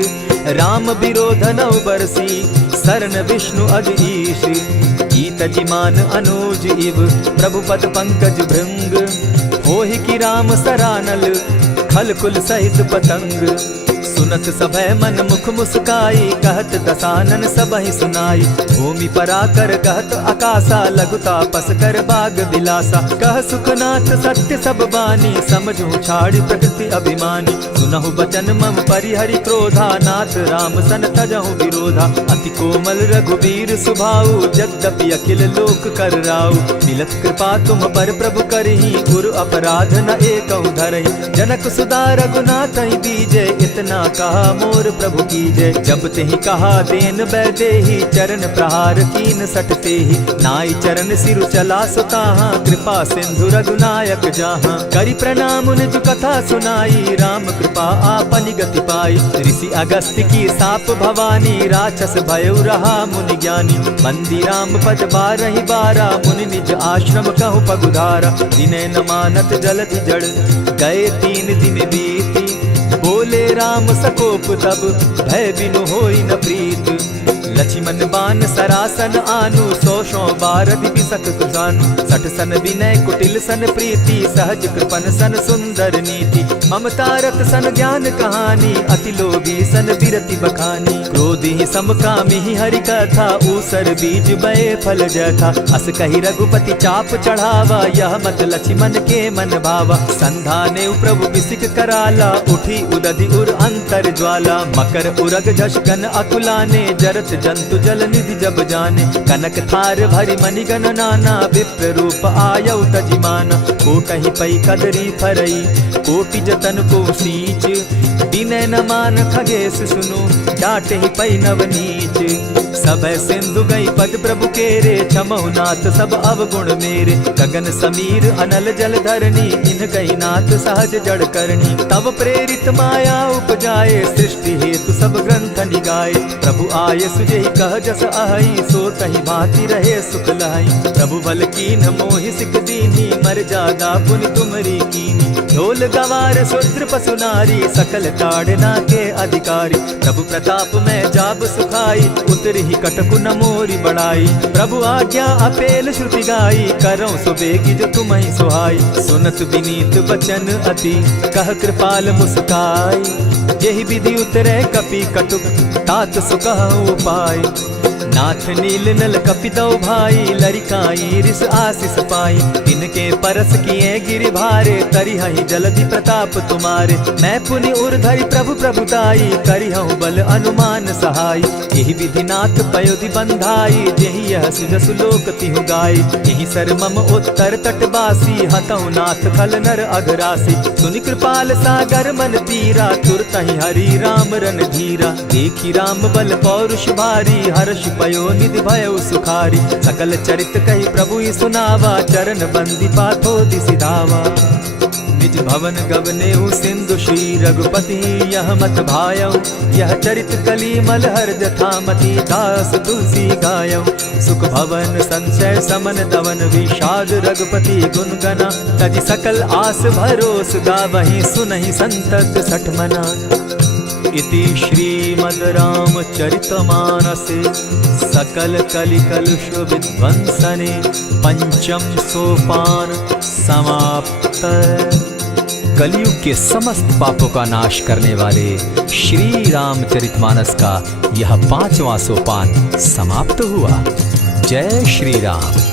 राम विरोध नौ बरसी, शरण विष्णु अज ईश। कीत जिमान अनुज इव, प्रभु पद पंकज भृंग। होहि की राम सरानल, खल कुल सहित पतंग। सुनत सभय मन मुख मुस्काई, कहत दसानन सबहि सुनाई। भूमि पराकर कहत आकाशा, लघु तापस कर बाग बिलासा। कह सुखनाथ सत्य सब बानी, समझू छाड़ी प्रकृति अभिमानी। सुनहु बचन मम परिहरि क्रोधा, नाथ राम सन तजहु विरोधा। अति कोमल रघुबीर सुभाऊ, जगदपि अखिल लोक कर राऊ। मिलत कृपा तुम पर प्रभु करही, गुरु अपराध न एकहु धरहि। जनक सुदा रघुनाथ ही दीजे, इतना कहा मोर प्रभु कीजे। जब तेहि कहा देन बैदेही, चरण प्रहार कीन सटते ही। नाई चरण सिरु चला सुताहा, कृपा सिंधु रघुनायक जाहा। करि प्रणाम निज कथा सुनाई, राम कृपा आपनि गति पाई। ऋषि अगस्त्य की साप भवानी, राक्षस भयउ रहा मुनि ज्ञानी। बंदी राम पद बारहि बारा, मुनि निज आश्रम कहु पगुधारा। विनय न मानत जलधि जड़, गए 3 दिन बीती। बोले राम सकोप तब, भय बिनु होई न प्रीत। लक्ष्मण बान सरासन आनु, 100 बारधि बिसक सुजानु। सठ सन विनय कुटिल सन प्रीति, सहज कृपन सन सुंदर नीति। ममता रत सन ज्ञान कहानी, अति लोभी सन बिरति बखानी। क्रोधी समकामी हरि कथा, ऊसर बीज बये फल जथा। अस कहि रघुपति चाप चढ़ावा, यह मत लक्ष्मण के मन भावा। संधाने प्रभु बिसिक कराला, उठी उदधि उर अंतर ज्वाला। मकर उरग झष गन अकुलाने, जरत जंतु जल निधि जब जाने। कनक थार भरि मणिगण नाना, विप्र रूप आयौ तजिमाना। कोटहि पै कदरी फरई, कोटि जतन को सींच। विनय न मान खगेश सुनु, डांटहि पै नव नीच। सब सिंधु गई पद प्रभु केरे, क्षमहु नाथ सब अवगुण मेरे। गगन समीर अनल जल धरनी, इन कही नाथ सहज जड़ करनी। तब प्रेरित माया उपजाए, सृष्टि हेतु सब ग्रंथ निगाए। प्रभु आय सुजेहि कह जस अहई, सो तहि भांति रहे सुख लहई। प्रभु बल कीन मोहि सिख दीनी, मर जादा पुनि तुमरी कीनी। ढोल गवार शूद्र पशु नारी, सकल ताड़ना के अधिकारी। प्रभु प्रताप में जाब सुखाई, उतरि कटकु न मोरी बड़ाई। प्रभु आज्ञा अपेल श्रुति गाई, करौ सुबेगी जो तुम्हि सुहाई। सुनत विनीत बचन अति, कह कृपाल मुस्काई। जेहि विधि उतरे कपि कटुक, तात सुकहु उपाय। नाथ नील नल कपितौ भाई, लरिकाई रिस आशीष पाई। तिनके परस किए गिरि भारे, तरिहहि जलधि प्रताप तुम्हारे। मैं पुनि उर्धरि प्रभु प्रभुताई, करिहउ बल अनुमान सहाय। यही विधि नाथ पयोधि बंधाई, जेहि यह सुजसु लोक तिहु गाई। यही सर मम उत्तर तटवासी, हतौ नाथ खल नर अघरासी। सुनि कृपाल सागर मन पीरा, तुरतहि हरि राम रन धीरा। देखी राम बल पौरुष भारी, हर्ष पयो निधि भयउ सुखारी। सकल चरित कहि प्रभु ही सुनावा, चरण बंदी पाथो दिसि धावा। निज भवन गवनेउ सिंधु श्री रघुपति, यह मत भायौ। यह चरित कली मलहर जथामति, दास तुलसी गायौ। सुख भवन संशय समन दवन, विषाद रघुपति गुण गना। तजि सकल आस भरोस, गावहि सुनहि संतत सठ मना। इति श्रीमद् रामचरितमानसे, सकल कलिकलुष विध्वंसने। पंचम सोपान समाप्त। कलयुग के समस्त पापों का नाश करने वाले श्री रामचरितमानस का यह 5वां सोपान समाप्त हुआ। जय श्री राम।